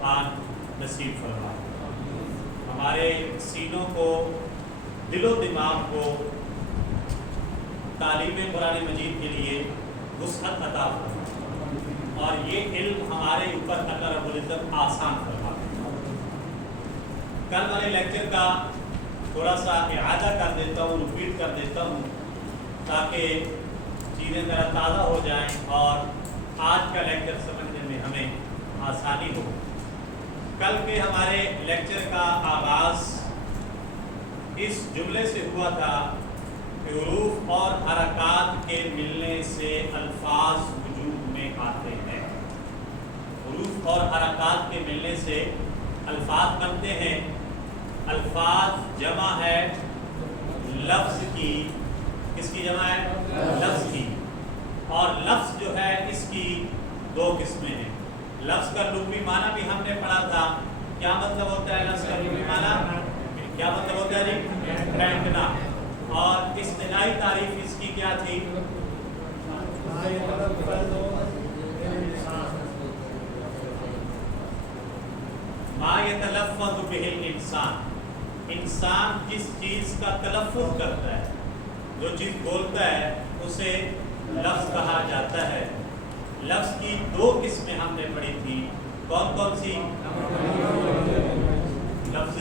قرآن نصیب فرما، ہمارے سینوں کو، دل و دماغ کو تعلیم قرآن مجید کے لیے وسعت عطا فرما، اور یہ علم ہمارے اوپر اللہ رب العزت آسان فرما۔ کل والے لیکچر کا تھوڑا سا اعادہ کر دیتا ہوں، ریپیٹ کر دیتا ہوں تاکہ چیزیں ذرا تازہ ہو جائیں اور آج کا لیکچر سمجھنے میں ہمیں آسانی ہو۔ کل کے ہمارے لیکچر کا آغاز اس جملے سے ہوا تھا کہ حروف اور حرکات کے ملنے سے الفاظ وجود میں آتے ہیں۔ حروف اور حرکات کے ملنے سے الفاظ بنتے ہیں۔ الفاظ جمع ہے لفظ کی، کس کی جمع ہے؟ لفظ کی۔ اور لفظ جو ہے اس کی دو قسمیں ہیں۔ لفظ کا لغوی معنی بھی ہم نے پڑھا تھا، کیا مطلب ہوتا ہے لفظ کا لغوی معنی؟ کیا مطلب ہوتا ہے جی؟ پھینکنا۔ اور اصطلاحی تعریف اس کی کیا تھی؟ ما یتلفظ بہ الانسان، انسان جس چیز کا تلفظ کرتا ہے، جو چیز بولتا ہے، اسے لفظ کہا جاتا ہے۔ لفظ کی دو قسمیں ہم نے پڑھی تھی، کون کون سی؟ لفظ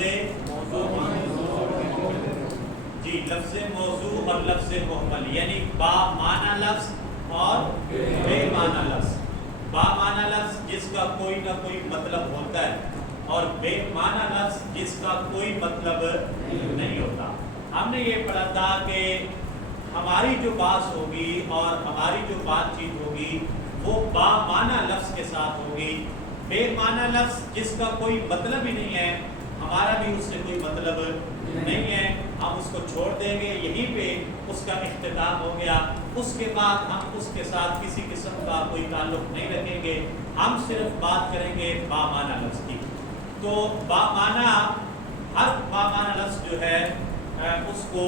جی، لفظ موضوع اور لفظ محمل، یعنی با معنی لفظ اور بے معنی لفظ۔ با معنی لفظ جس کا کوئی نہ کوئی مطلب ہوتا ہے، اور بے معنی لفظ جس کا کوئی مطلب نہیں ہوتا۔ ہم نے یہ پڑھا تھا کہ ہماری جو بات ہوگی اور ہماری جو بات چیت ہوگی وہ با معنی لفظ کے ساتھ ہوگی۔ بے معنی لفظ جس کا کوئی مطلب ہی نہیں ہے، ہمارا بھی اس سے کوئی مطلب نہیں ہے، ہم اس کو چھوڑ دیں گے، یہیں پہ اس کا اختتام ہو گیا۔ اس کے بعد ہم اس کے ساتھ کسی قسم کا کوئی تعلق نہیں رکھیں گے، ہم صرف بات کریں گے با معنی لفظ کی۔ تو با معنی، ہر با معنی لفظ جو ہے اس کو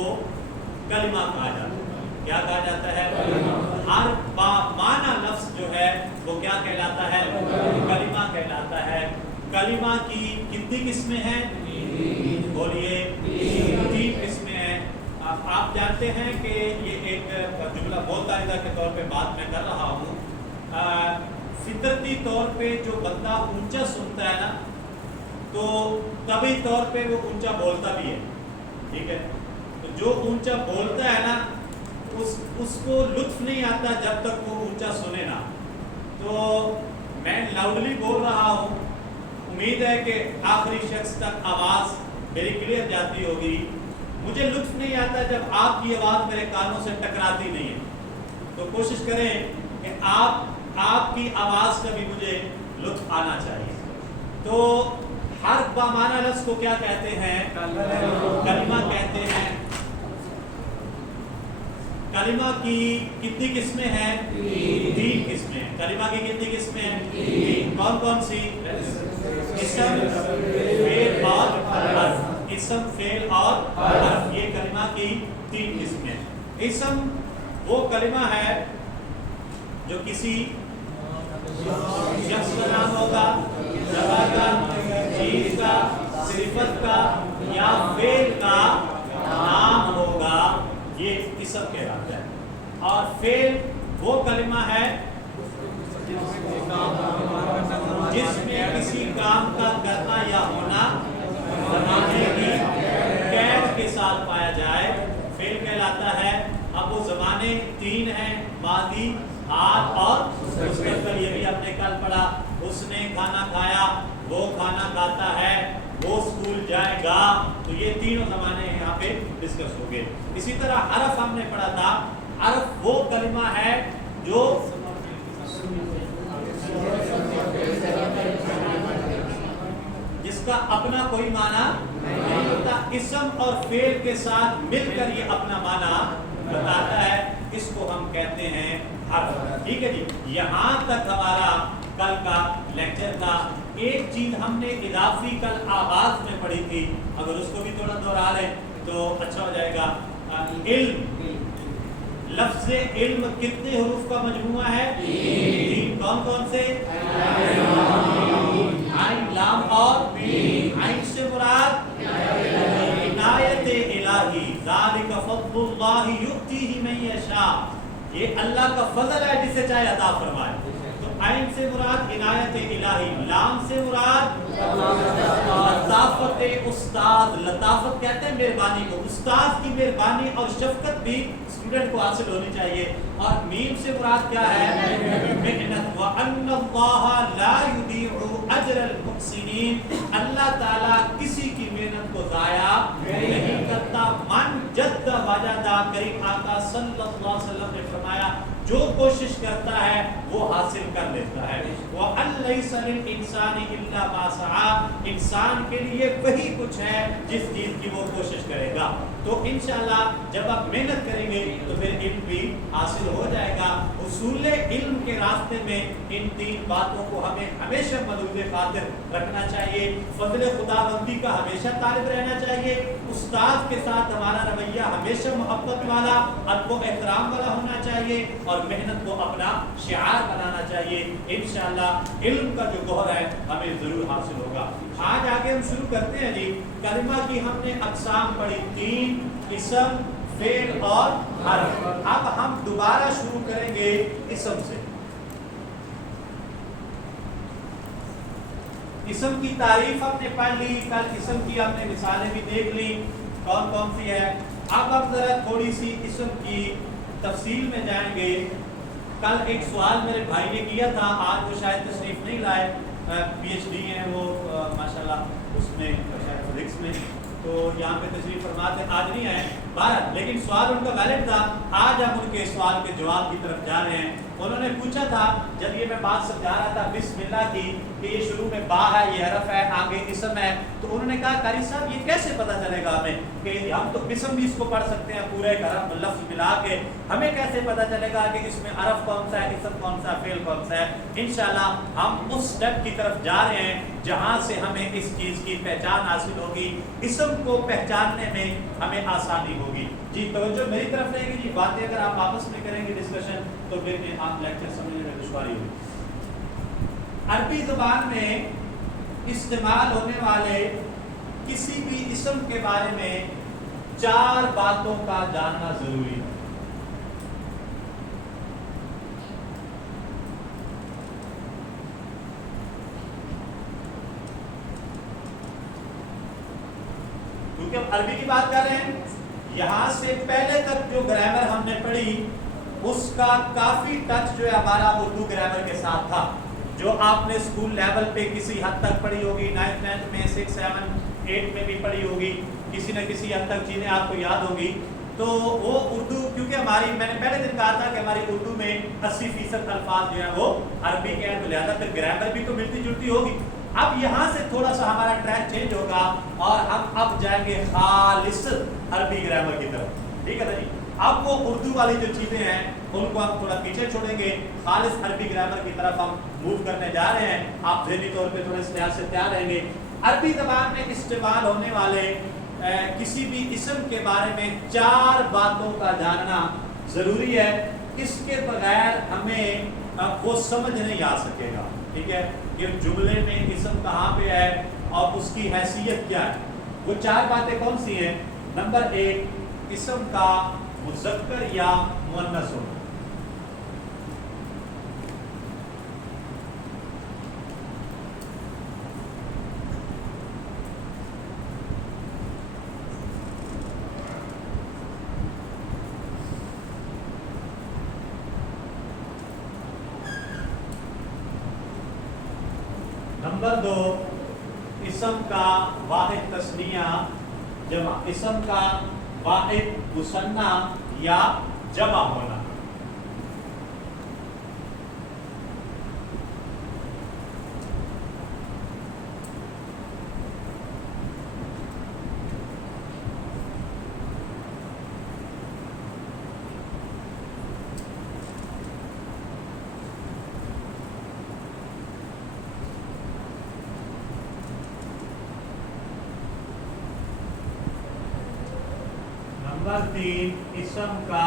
کلمہ کہا جاتا ہے۔ کیا کہا جاتا ہے؟ ہر با معنی لفظ جو ہے وہ کیا کہلاتا ہے؟ کلمہ کہلاتا ہے۔ کلمہ کی کتنی قسمیں ہیں؟ بولیے، 3 قسمیں ہیں۔ آپ جانتے ہیں کہ یہ ایک جملہ بہت قاعدہ کے طور پہ بات میں کر رہا ہوں۔ فطرتی طور پہ جو بندہ اونچا سنتا ہے نا، تو طبعی طور پہ وہ اونچا بولتا بھی ہے، ٹھیک ہے؟ تو جو اونچا بولتا ہے نا، اس کو لطف نہیں آتا جب تک وہ اونچا سنے نا۔ تو میں لاؤڈلی بول رہا ہوں، امید ہے کہ آخری شخص تک آواز میری کلیئر جاتی ہوگی۔ مجھے لطف نہیں آتا جب آپ کی آواز میرے کانوں سے ٹکراتی نہیں ہے۔ تو کوشش کریں کہ آپ کی آواز کا بھی مجھے لطف آنا چاہیے۔ تو ہر با معنی لفظ کو کیا کہتے ہیں؟ کلمہ کہتے ہیں۔ کلمہ کی کتنی قسمیں ہیں؟ 3 قسمیں۔ کلمہ کی کتنی قسمیں ہیں؟ 3۔ کون کون سی؟ اسم، فعل اور حرف۔ اسم، فعل اور حرف، یہ کلمہ کی 3 قسمیں۔ اسم وہ کلمہ ہے جو کسی شخص کا نام ہوگا، جگہ کا، چیز کا، صفت کا یا فعل کا نام ہوگا، یہ اسم کہلاتا ہے۔ اور فعل وہ کلمہ ہے جس میں کسی کام کا کرنا یا ہونا بنانے کی قید کے ساتھ پایا جائے، فعل کہلاتا ہے۔ اب وہ زمانے 3 ہیں، ماضی، حال اور مستقبل۔ یہ بھی ہم نے کل پڑھا۔ اس نے کھانا کھایا، وہ کھانا کھاتا ہے، وہ اسکول جائے گا۔ تو یہ تینوں زمانے یہاں پہ ڈسکس ہو گئے۔ اسی طرح حرف ہم نے پڑھا تھا۔ حرف وہ کلمہ ہے جو جس کا اپنا کوئی معنی نہیں ہوتا، اسم اور فعل کے ساتھ مل کر یہ اپنا معنی بتاتا ہے، اس کو ہم کہتے ہیں حرف۔ ٹھیک ہے جی، یہاں تک ہمارا کل کا لیکچر تھا۔ ایک چیز ہم نے اضافی کل آغاز میں پڑھی تھی، اگر اس کو بھی تھوڑا دوہرا لیں تو اچھا ہو جائے گا۔ علم، لفظ علم کتنے حروف کا مجموعہ ہے؟ 3۔ کون کون سے؟ عین، لام، یہ اللہ کا فضل ہے جسے چاہے عطا فرمائے. تو عین سے مراد عنایت الہی، لام سے مراد لطافت استاد. لطافت کہتے ہیں مہربانی کو، استاد کی مہربانی اور شفقت بھی اسٹوڈنٹ کو حاصل ہونی چاہیے. اور میم سے مراد کیا ہے؟ محنت. وَأَنَّ اللَّهَ لَا يُضِيعُ أَجْرَ الْمُحْسِنِينَ. اللہ تعالیٰ کسی کی محنت کو ضائع نہیں کرتا. من جد وجدہ، کریم آقا صلی اللہ علیہ وسلم نے فرمایا جو کوشش کرتا ہے وہ حاصل کر لیتا ہے. وَأَن لَيْسَ لِلْإِنسَانِ إِلَّا مَا سَعَىٰ. انسان کے لیے وہی کچھ ہے جس چیز کی وہ کوشش کرے گا. تو انشاءاللہ جب آپ محنت کریں گے تو پھر علم بھی حاصل ہو جائے گا. حصول علم کے راستے میں ان تین باتوں کو ہمیں ہمیشہ ملحوظ خاطر رکھنا چاہیے. فضل خداوندی کا ہمیشہ طالب رہنا چاہیے. استاد کے ساتھ ہمارا رویہ ہمیشہ محبت والا، ادب و احترام والا ہونا چاہیے، اور محنت کو اپنا شعار بنانا چاہیے. انشاءاللہ علم کا جو گوہر ہے ہمیں ضرور حاصل ہوگا. آج آگے ہم شروع کرتے ہیں جی. کلمہ کی ہم نے اقسام پڑھی، 3: اسم، فعل اور حرف. اب ہم دوبارہ شروع کریں گے اسم سے. اسم کی تعریف ہم نے پڑھ لی، کل اسم کی ہم نے مثالیں بھی دیکھ لی کون کون سی ہے. اب ہم ذرا تھوڑی سی اسم کی تفصیل میں جائیں گے. کل ایک سوال میرے بھائی نے کیا تھا، آج وہ شاید تشریف نہیں لائے، پی ایچ ڈی ہیں وہ ماشاءاللہ اس میں شاید فزکس میں، تو یہاں پہ تشریف فرماتے آج نہیں آئے بہرحال، لیکن سوال ان کا ویلڈ تھا. آج ہم ان کے سوال کے جواب کی طرف جا رہے ہیں. انہوں نے پوچھا تھا جب یہ میں بات سمجھا رہا تھا بسم اللہ کی کہ یہ شروع میں با ہے، یہ حرف ہے، آگے اسم ہے، تو انہوں نے کہا قاری صاحب یہ کیسے پتہ چلے گا ہمیں کہ ہم تو بسم بھی اس کو پڑھ سکتے ہیں پورے حرف لفظ ملا کے، ہمیں کیسے پتہ چلے گا کہ اس میں حرف کون سا ہے، اسم کون سا ہے، فعل کون سا ہے. انشاءاللہ ہم اس سٹیپ کی طرف جا رہے ہیں جہاں سے ہمیں اس چیز کی پہچان حاصل ہوگی، اسم کو پہچاننے میں ہمیں آسانی ہوگی. جی توجہ میری طرف رہے گی. جی باتیں اگر آپ آپس میں کریں گے ڈسکشن تو پھر آپ لیکچر سمجھنے میں دشواری ہوگی. عربی زبان میں استعمال ہونے والے کسی بھی اسم کے بارے میں 4 باتوں کا جاننا ضروری ہے. کیونکہ ہم عربی کی بات کر رہے ہیں، یہاں سے پہلے تک جو گرامر ہم نے پڑھی اس کا کافی ٹچ جو ہے ہمارا اردو گرامر کے ساتھ تھا، جو آپ نے اسکول لیول پہ کسی حد تک پڑھی ہوگی، 9th 10th میں 6 7 8 میں بھی پڑھی ہوگی، کسی نہ کسی حد تک چیزیں آپ کو یاد ہوگی. تو وہ اردو کیونکہ ہماری، میں نے پہلے دن کہا تھا کہ ہماری اردو میں 80% الفاظ جو ہیں وہ عربی کے ہیں، تو لہٰذا پھر گرامر بھی تو ملتی جلتی ہوگی. اب یہاں سے تھوڑا سا ہمارا ٹریک چینج ہوگا اور ہم اب جائیں گے خالص عربی گرامر کی طرف. ٹھیک ہے نا جی. اب وہ اردو والی جو چیزیں ہیں ان کو ہم تھوڑا پیچھے چھوڑیں گے، خالص عربی گرامر کی طرف ہم موو کرنے جا رہے ہیں. آپ ذہنی طور پہ تھوڑے سے لحاظ سے تیار رہیں گے. عربی زبان میں استعمال ہونے والے کسی بھی اسم کے بارے میں 4 باتوں کا جاننا ضروری ہے. اس کے بغیر ہمیں وہ سمجھ نہیں آ سکے گا. ٹھیک ہے کہ جملے میں اسم کہاں پہ ہے اور اس کی حیثیت کیا ہے. وہ 4 باتیں کون سی ہیں؟ نمبر 1، اسم کا مذکر یا مؤنث ہونا. نمبر 2، اسم کا واحد تثنیہ جمع، اسم کا واحد مثنیٰ یا جمع ہونا. نمبر 3، اسم کا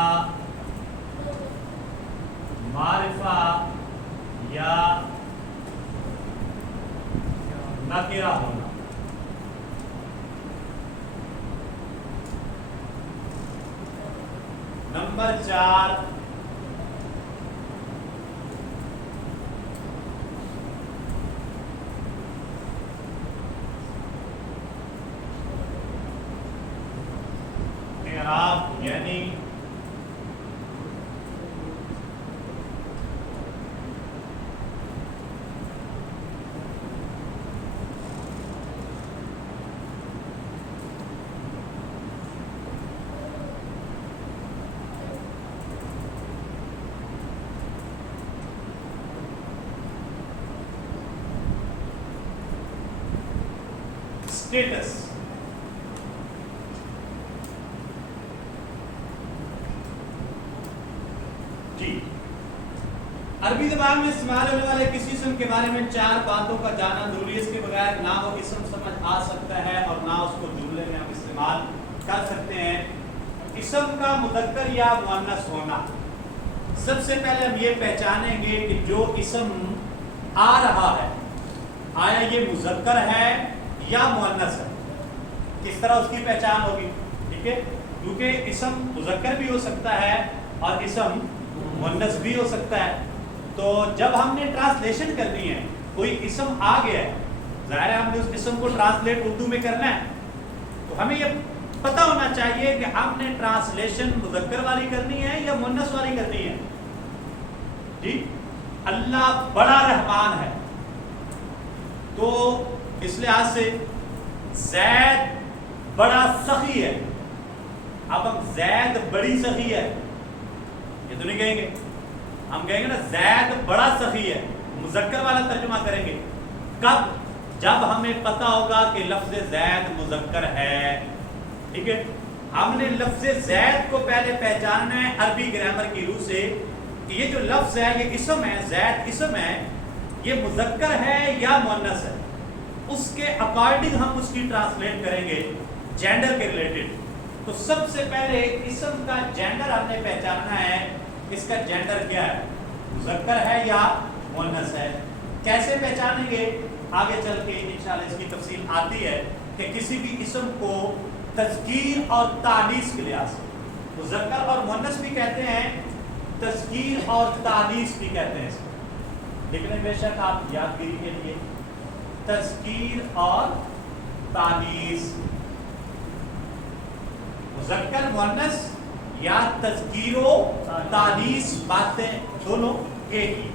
معرفہ یا نکرہ ہونا. Number 4، status. जी, अरबी ज़बान में इस्तेमाल होने वाले किसी इस्म के बारे में 4 बातों का जानना जरूरी है। इसके बगैर ना वो इस्म समझ आ सकता है और ना उसको जुमले में हम इस्तेमाल कर सकते हैं। इस्म का मुज़क्कर या मुअन्नस होना, सबसे पहले हम ये पहचानेंगे कि जो इस्म आ रहा है, आया ये मुज़क्कर है या मुअन्नस है। किस तरह उसकी पहचान होगी? ठीक है, क्योंकि इस्म मुज़क्कर भी हो सकता है और इस्म मुअन्नस भी हो सकता है। तो जब हमने ट्रांसलेशन करनी है, कोई इस्म आ गया है, ज़ाहिर है हमने उस इस्म को ट्रांसलेट उर्दू में करना है, तो हमें ये पता होना चाहिए कि हमने ट्रांसलेशन मुज़क्कर वाली करनी है या मुअन्नस वाली करनी है। जी, अल्लाह बड़ा रहमान है, तो इस लिहाज से ज़ैद बड़ा सखी है। अब हम ज़ैद बड़ी सखी है ये तो नहीं कहेंगे, हम कहेंगे ना ज़ैद बड़ा सखी है, मुज़क्कर वाला तर्जुमा करेंगे। कब? जब हमें पता होगा कि लफ्ज़ ज़ैद मुज़क्कर है। ठीक है, हमने लफ्ज़ ज़ैद को पहले पहचानना है अरबी ग्रामर की रूह से कि ये जो लफ्ज़ है, ये इस्म है, ज़ैद इस्म है, ये मुज़क्कर है या मुअन्नस है। उसके अकॉर्डिंग हम उसकी ट्रांसलेट करेंगे जेंडर के रिलेटेड। तो सबसे पहले इस्म का जेंडर हमने पहचानना है, इसका जेंडर क्या है, मुज़क्कर है या मुअन्नस है। कैसे पहचानेंगे? आगे चल के इंशाअल्लाह इसकी तफसील आती है कि किसी भी इस्म को तज़कीर और तानीस के लिहाज से मुज़क्कर और मुअन्नस भी कहते हैं, तज़कीर और तानीस भी कहते हैं इसको। लेकिन बेशक आप यादगिरी के लिए तज़कीर और तानीस, मुज़क्कर मुअन्नस या तज़कीरो तानीस, बातें दोनों एक ही।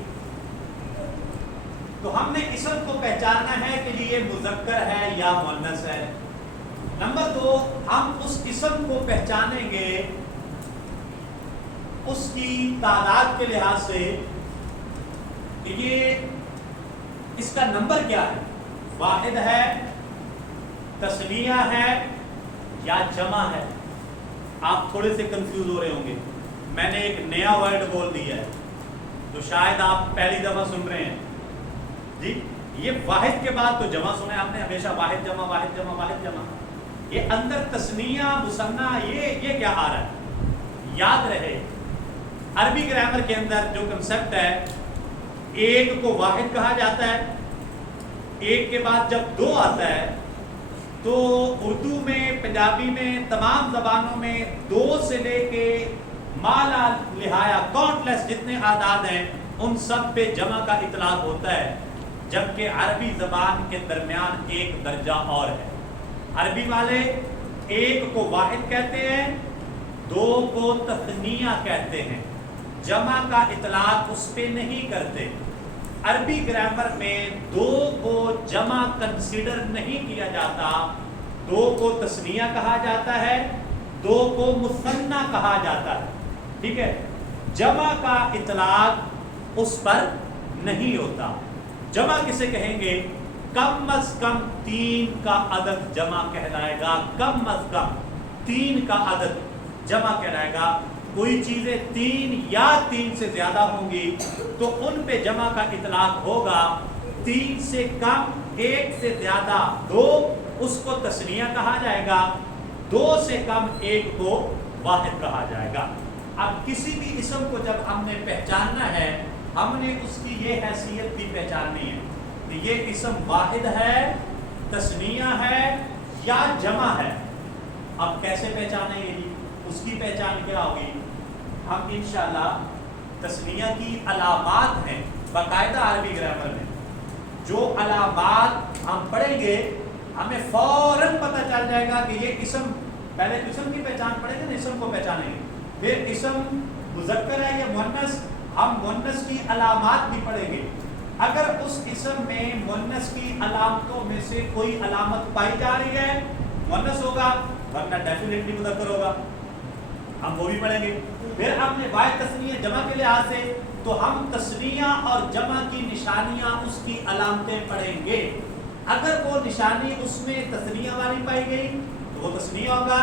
तो हमने इस्म को पहचानना है कि ये मुज़क्कर है या मुअन्नस है। नंबर 2, हम उस इस्म को पहचानेंगे उसकी तादाद के लिहाज से कि ये इसका नंबर क्या है, वाहिद है, तस्निया है या जमा है। आप थोड़े से कंफ्यूज हो रहे होंगे, मैंने एक नया वर्ड बोल दिया है तो शायद आप पहली दफा सुन रहे हैं। जी, ये वाहिद के बाद तो जमा सुना है आपने हमेशा, वाहिद जमा वाहिद जमा वाहिद जमा। ये अंदर तस्निया मुसन्ना ये क्या आ रहा है? याद रहे अरबी ग्रामर के अंदर जो कंसेप्ट है, एक को वाहिद कहा जाता है, एक के बाद जब 2 आता है तो उर्दू में, पंजाबी में, तमाम ज़बानों में 2 से लेके माला लिहाया काउंटलेस जितने आदाद हैं उन सब पे जमा का इतलाक होता है। जबकि अरबी ज़बान के दरमियान एक दर्जा और है। अरबी वाले एक को वाहिद कहते हैं, 2 को तस्निया कहते हैं, जमा का इतलाक उस पे नहीं करते। अरबी ग्रामर में 2 को जमा कंसीडर नहीं किया जाता, 2 को तस्निया कहा जाता है, 2 को मुसन्ना कहा जाता है। ठीक है, जमा का इतलाक उस पर नहीं होता। जमा किसे कहेंगे? कम अज कम 3 का अदद जमा कहलाएगा, कम अज कम 3 का अदद जमा कहलाएगा। कोई चीजें 3 या 3 से ज्यादा होंगी तो उन पे जमा का इतलाक होगा। 3 से कम, 1 से ज्यादा 2, उसको तस्निया कहा जाएगा। 2 से कम 1 को वाहिद कहा जाएगा। अब किसी भी इस्म को जब हमने पहचानना है, हमने उसकी ये हैसियत भी पहचाननी है कि ये इस्म वाहिद है, तस्निया है या जमा है। अब कैसे पहचानेंगे जी? उसकी पहचान क्या होगी? हम इंशाअल्लाह तस्निया की अलामात हैं बाकायदा अरबी ग्रामर में, जो अलामात हम पढ़ेंगे हमें फौरन पता चल जाएगा कि ये इस्म, पहले इस्म की पहचान पढ़ेंगे ना, इस्म को पहचानेंगे, फिर इस्म मुज़क्कर है या मुअन्नस, हम मुअन्नस की अलामात भी पढ़ेंगे। अगर उस इस्म में मुअन्नस की अलामतों में से कोई अलामत पाई जा रही है, मुअन्नस होगा, वरना डेफिनेटली मुज़क्कर होगा, हम वो भी पढ़ेंगे। फिर हमने वाहिद तस्निया जमा के लिहाज से तो हम तस्निया और जमा की निशानियां, उसकी अलामतें पढ़ेंगे। अगर वो निशानी उसमें तस्नीया वाली पाई गई तो वो तस्नीया होगा,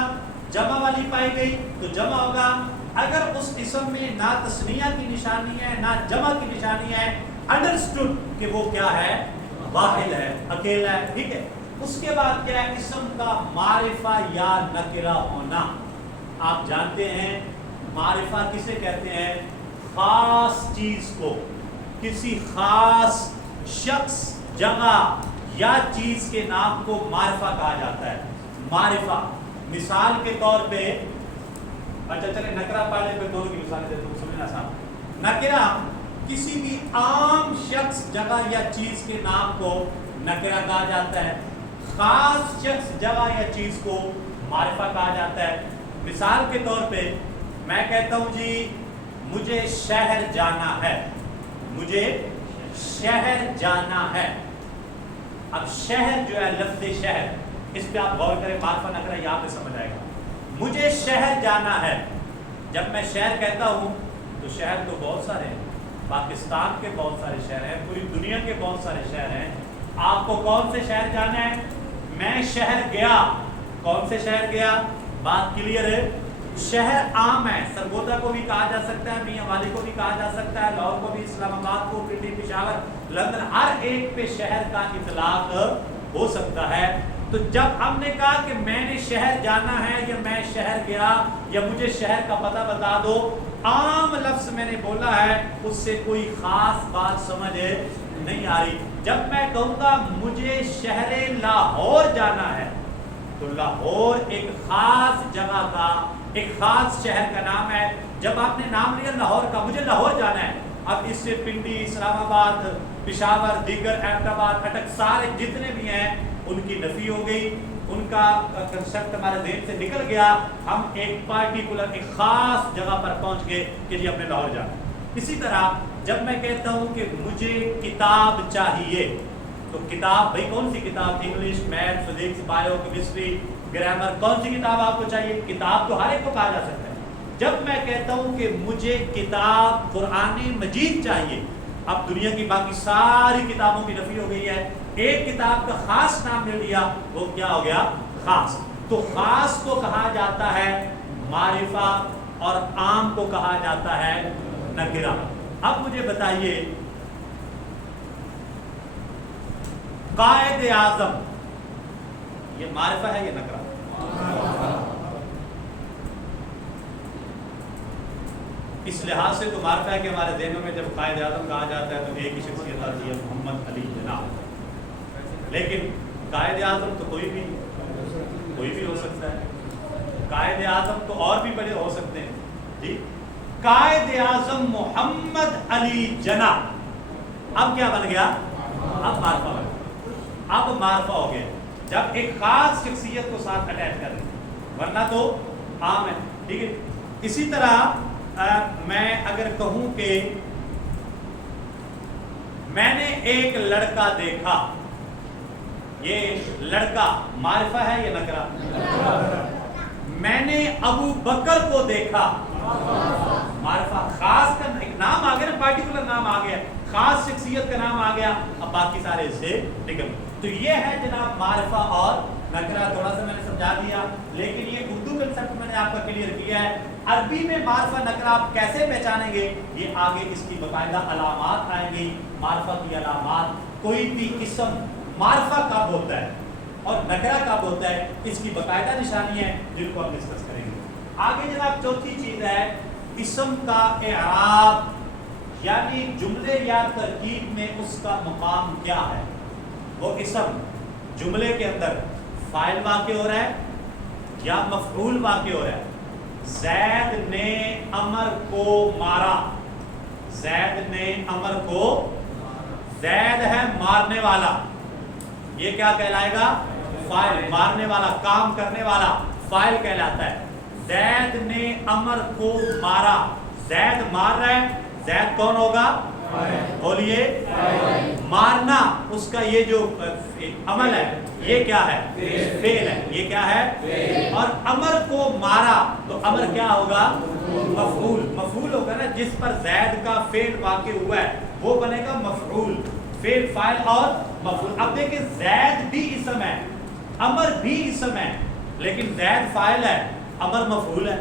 जमा वाली पाई गई तो जमा होगा। अगर उस इसम में ना तस्नीया की निशानी है ना जमा की निशानी है, अंडरस्टूड कि वो क्या है, वाहिद है, अकेला है, ठीक है। उसके बाद क्या है, इसम का मारिफा या नकिरा होना। आप जानते हैं मारिफा किसे कहते हैं, खास चीज को, किसी खास शख्स, जगह या चीज के नाम को मारिफा कहा जाता है। मारिफा मिसाल के तौर पे, अच्छा चले नकरा पहले पे दोनों की मिसालें देते हैं समझना आसान। नकरा किसी भी आम शख्स, जगह या चीज के नाम को नकरा कहा जाता है। खास शख्स, जगह या चीज को मारिफा कहा जाता है। मिसाल के तौर पे मैं कहता हूं जी मुझे शहर जाना है, मुझे शहर जाना है। अब शहर जो है, लफ्ज़ शहर, इस पे आप गौर करें, मारिफा नकरा यहाँ पे समझ आएगा। मुझे शहर जाना है, जब मैं शहर कहता हूँ तो शहर तो बहुत सारे हैं, पाकिस्तान के बहुत सारे शहर हैं, पूरी दुनिया के बहुत सारे शहर हैं। आपको कौन से शहर जाना है? मैं शहर गया, कौन से शहर गया, बात क्लियर है। शहर आम है, सरगोदा को भी कहा जा सकता है, मियां वाली को भी कहा जा सकता है, लाहौर को भी, इस्लामाबाद को, पिंडी, पेशावर, लंदन, हर एक पे शहर का इतलाक हो सकता है। तो जब हमने कहा कि मैंने शहर जाना है या मैं शहर गया या मुझे शहर का पता बता दो, आम लफ्ज मैंने बोला है, उससे कोई खास बात समझ नहीं आ रही। जब मैं कहूँगा मुझे शहर लाहौर जाना है तो लाहौर एक खास जगह का, एक खास शहर का नाम है। जब आपने नाम लिया लाहौर का, मुझे लाहौर जाना है, अब इससे पिंडी, इस्लामाबाद, पेशावर, दीगर, अहमदाबाद, अटक, सारे जितने भी हैं उनकी नफी हो गई, उनका कंसेप्ट हमारे देश से निकल गया। हम एक पार्टिकुलर, एक खास जगह पर पहुंच गए कि जी हमने लाहौर जाना। इसी तरह जब मैं कहता हूं कि मुझे किताब चाहिए, तो किताब, भाई कौन सी किताब, English, math, physics, bio, chemistry, grammar, कौन सी किताब आपको चाहिए? किताब तो हर एक को कहा जा सकता है। जब मैं कहता हूं कि मुझे किताब कुरान मजीद चाहिए, अब दुनिया की बाकी सारी किताबों की नफी हो गई है, एक किताब का खास नाम ले लिया, वो क्या हो गया, खास। तो खास को कहा जाता है मारिफा और आम को कहा जाता है नकिरा। अब मुझे बताइए, कायदे आजम ये मारिफा है या नकरा? इस लिहाज से तो मारिफा है कि हमारे ज़हनों में जब कायदे आजम कहा जाता है तो एक ही शख्सियत आती है, मोहम्मद अली जिन्ना। लेकिन कायदे आजम तो कोई भी हो सकता है। कायदे आजम तो और भी बड़े हो सकते हैं जी। कायदे आजम मोहम्मद अली जिन्ना, अब क्या बन गया? अब मारिफा बन गया। अब मारिफा हो गया जब एक खास शख्सियत को साथ अटैच कर दें, वरना तो आम है, ठीक है। इसी तरह मैं अगर कहूं कि मैंने एक लड़का देखा, ये लड़का मारिफा है या नकरा? मैंने अबू बकर को देखा, मारिफा। खास का एक नाम आ गया ना, पार्टिकुलर नाम आ गया, खास शख्सियत का नाम आ गया, अब बाकी सारे इससे निकल। तो ये है जनाब मारिफा और नकरा। थोड़ा सा मैंने समझा दिया, लेकिन ये उर्दू कंसेप्ट मैंने आपका क्लियर किया है। अरबी में मारिफा नकरा आप कैसे पहचानेंगे, ये आगे इसकी बाकायदा अलामात आएंगी। मारिफा की अलामात, कोई भी किस्म मारिफा कब होता है और नकरा कब होता है, इसकी बाकायदा निशानी है जिनको हम डिस्कस करेंगे आगे। जनाब चौथी चीज है इस्म का एराब, यानी जुमले या तरकीब में उसका मकाम क्या है। वो इस्म जुमले के अंदर फाइल वाक़े हो रहा है या मफऊल वाक़े हो रहा है। जैद ने अमर को मारा, जैद ने अमर को, जैद है मारने वाला, ये क्या कहलाएगा? फाइल। मारने वाला, काम करने वाला फाइल कहलाता है। जैद ने अमर को मारा, जैद मार रहा है, जैद कौन होगा? बोलिए। मारना उसका ये जो अमल है ये क्या है? फेल है। ये क्या है? और अमर को मारा, तो अमर क्या होगा? मफऊल। मफऊल होगा ना, जिस पर जैद का फेल वाक़े हुआ है वो बनेगा मफऊल। فعل فاعل اور مفعول. اب دیکھیں زید بھی اسم ہے, امر بھی اسم ہے, لیکن زید فاعل ہے, امر مفعول ہے.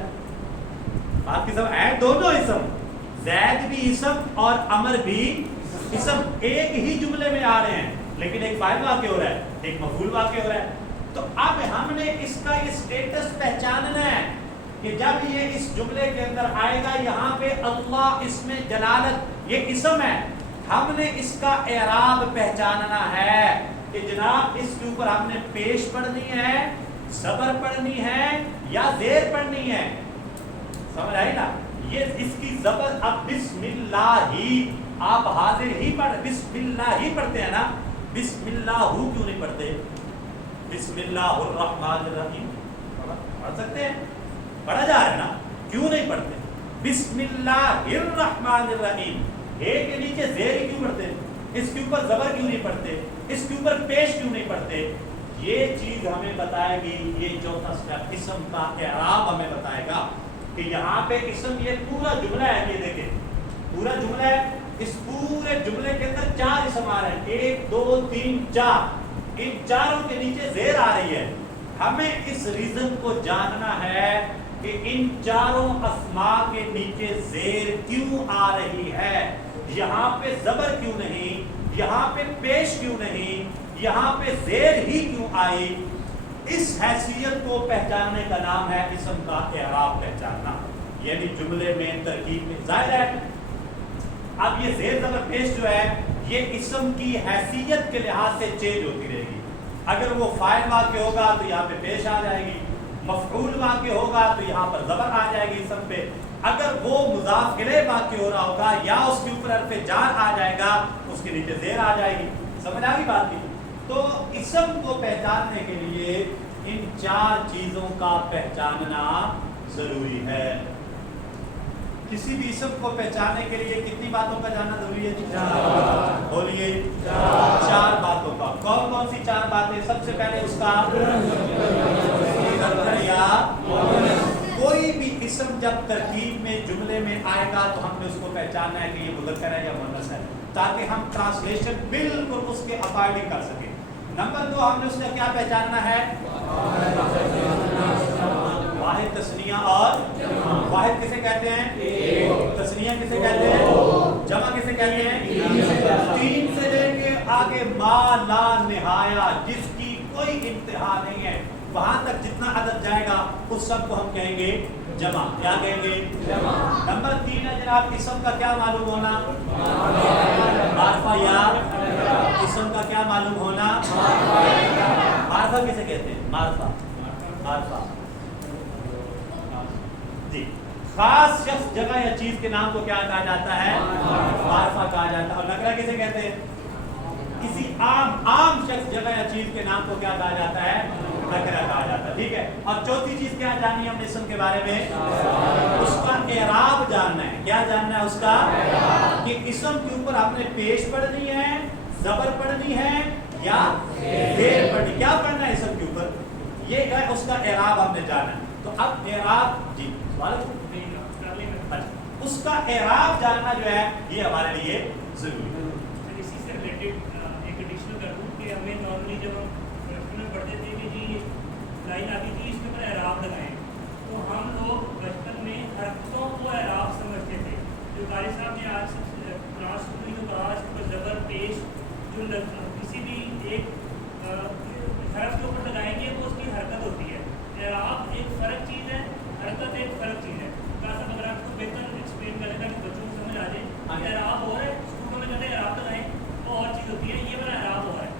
بات کی سب ہے, دونوں اسم, زید بھی اسم اور امر بھی اسم ایک ہی جملے میں آ رہے ہیں, لیکن ایک فاعل واقع ہو رہا ہے, ایک مفعول واقع ہو رہا ہے. تو اب ہم نے اس کا یہ اسٹیٹس پہچاننا ہے کہ جب یہ اس جملے کے اندر آئے گا, یہاں پہ اللہ اسم جلالت یہ اسم ہے, ہم نے اس کا اعراب پہچاننا ہے کہ جناب اس کے اوپر ہم نے پیش پڑھنی ہے, زبر پڑھنی ہے یا زیر پڑھنی ہے. سمجھ آئی نا؟ یہ اس کی زبر, اب بسم اللہ ہی آپ حاضر ہی پڑھ, بسم اللہ ہی پڑھتے ہیں نا, بسم اللہ ہو کیوں نہیں پڑھتے؟ بسم اللہ الرحمن الرحیم پڑھ سکتے ہیں, پڑھا جا رہا ہے نا, کیوں نہیں پڑھتے؟ بسم اللہ الرحمن الرحیم, اے کے نیچے زیر کیوں پڑھتے, اس کے اوپر زبر کیوں نہیں پڑھتے, اس کے اوپر پیش کیوں نہیں پڑھتے؟ یہ چیز ہمیں بتائے گی یہ چوتھا سٹیپ, اسم کا اعراب ہمیں بتائے گا کہ یہاں پہ اسم یہ پورا جملہ ہے, یہ دیکھیں پورا جملہ ہے, اس پورے جملے کے اندر 4 اسم آ رہے ہیں, 1 2 3 4, ان چاروں کے نیچے زیر آ رہی ہے. ہمیں اس ریزن کو جاننا ہے کہ ان چاروں اسماء کے نیچے زیر کیوں آ رہی ہے, یہاں پہ زبر کیوں نہیں, یہاں پہ پیش کیوں نہیں, یہاں پہ زیر ہی کیوں آئی. اس حیثیت کو پہچاننے کا نام ہے اسم کا اعراب پہچاننا, یعنی جملے میں ترکیب میں. ظاہر ہے اب یہ زیر زبر پیش جو ہے یہ اسم کی حیثیت کے لحاظ سے چینج ہوتی رہے گی. اگر وہ فاعل واقع ہوگا تو یہاں پہ پیش آ جائے گی, مفعول واقع ہوگا تو یہاں پر زبر آ جائے گی اسم پہ, اگر وہ مضاف الیہ واقع ہو رہا ہوگا یا اس کے اوپر حرف جار آ جائے گا اس کے نیچے زیر آ جائے گی. سمجھ آ گئی بات کی؟ تو اسم کو پہچاننے کے لیے ان 4 چیزوں کا پہچاننا ضروری ہے. کسی بھی اسم کو پہچاننے کے لیے کتنی باتوں کا جاننا ضروری ہے؟ 4. بولیے 4 باتوں کا. کون کون سی 4 باتیں؟ سب سے پہلے اس کا یا کوئی بھی اسم جب ترکیب میں جملے میں آئے گا تو ہم نے اس کو پہچاننا ہے کہ یہ مذکر ہے یا مؤنث ہے, تاکہ ہم ٹرانسلیشن بالکل اس کے اکارڈنگ کر سکیں. نمبر 2 ہم نے اس کا کیا پہچاننا ہے؟ واحد, تثنیہ اور واحد کسے کہتے ہیں؟ تثنیہ کسے کہتے ہیں؟ جمع کسے کہتے ہیں؟ 3 سے لے کے آگے ما لا نہایا, جس کی کوئی انتہا نہیں ہے, وہاں تک جتنا عدد جائے گا اس سب کو ہم کہیں گے جمع. کیا کہیں گے؟ جمع. نمبر 3 ہے جناب اسم کا کیا معلوم ہونا؟ معرفہ. یا اسم کا کیا معلوم ہونا؟ معرفہ کسے کہتے ہیں؟ معرفہ. معرفہ جی, خاص شخص, جگہ یا چیز کے نام کو کیا کہا جاتا ہے؟ معرفہ کہا جاتا ہے. اور نکرہ کسے کہتے ہیں؟ کسی عام شخص, جگہ یا چیز کے نام کو کیا کہا جاتا ہے؟ نکرہ کہا جاتا ہے. ٹھیک ہے. اور چوتھی چیز کیا جاننی ہے ہم نے اسم کے بارے میں؟ اس کا اعراب جاننا ہے. کیا جاننا ہے اس کا؟ کہ اسم کے اوپر ہم نے پیش پڑھنی ہے, زبر پڑھنی ہے یا زیر پڑھنی, کیا پڑھنا ہے اسم کے اوپر, یہ ہے اس کا اعراب ہم نے جاننا ہے. تو اب اعراب, جی اس کا اعراب جاننا جو ہے یہ ہمارے لیے ضروری ہے. اسی سے ریلیٹڈ ایک ایڈیشنل کر دوں کہ ہمیں نارملی جب ہم بچپن میں پڑھتے تھے کہ جی لائن آتی تھی اس کے اوپر اعراب لگائیں, تو ہم لوگ بچپن میں حرکتوں کو اعراب سمجھتے تھے. جو قاری صاحب نے آج کلاس پوری جو کہا, اس کے اوپر زبر پیش جو کسی بھی ایک حرف کے اوپر لگائیں گے وہ اس کی حرکت ہوتی ہے. اعراب ایک فرق چیز ہے, حرکت ایک فرق چیز ہے. صاحب اگر آپ کو بہتر ایکسپلین کریں تاکہ بچوں کو سمجھ آ جائے, اعراب ہو رہا ہے اسکولوں میں کہتے ہیں اعراب لگائیں, وہ اور چیز ہوتی ہے, یہ بڑا اعراب ہو رہا ہے.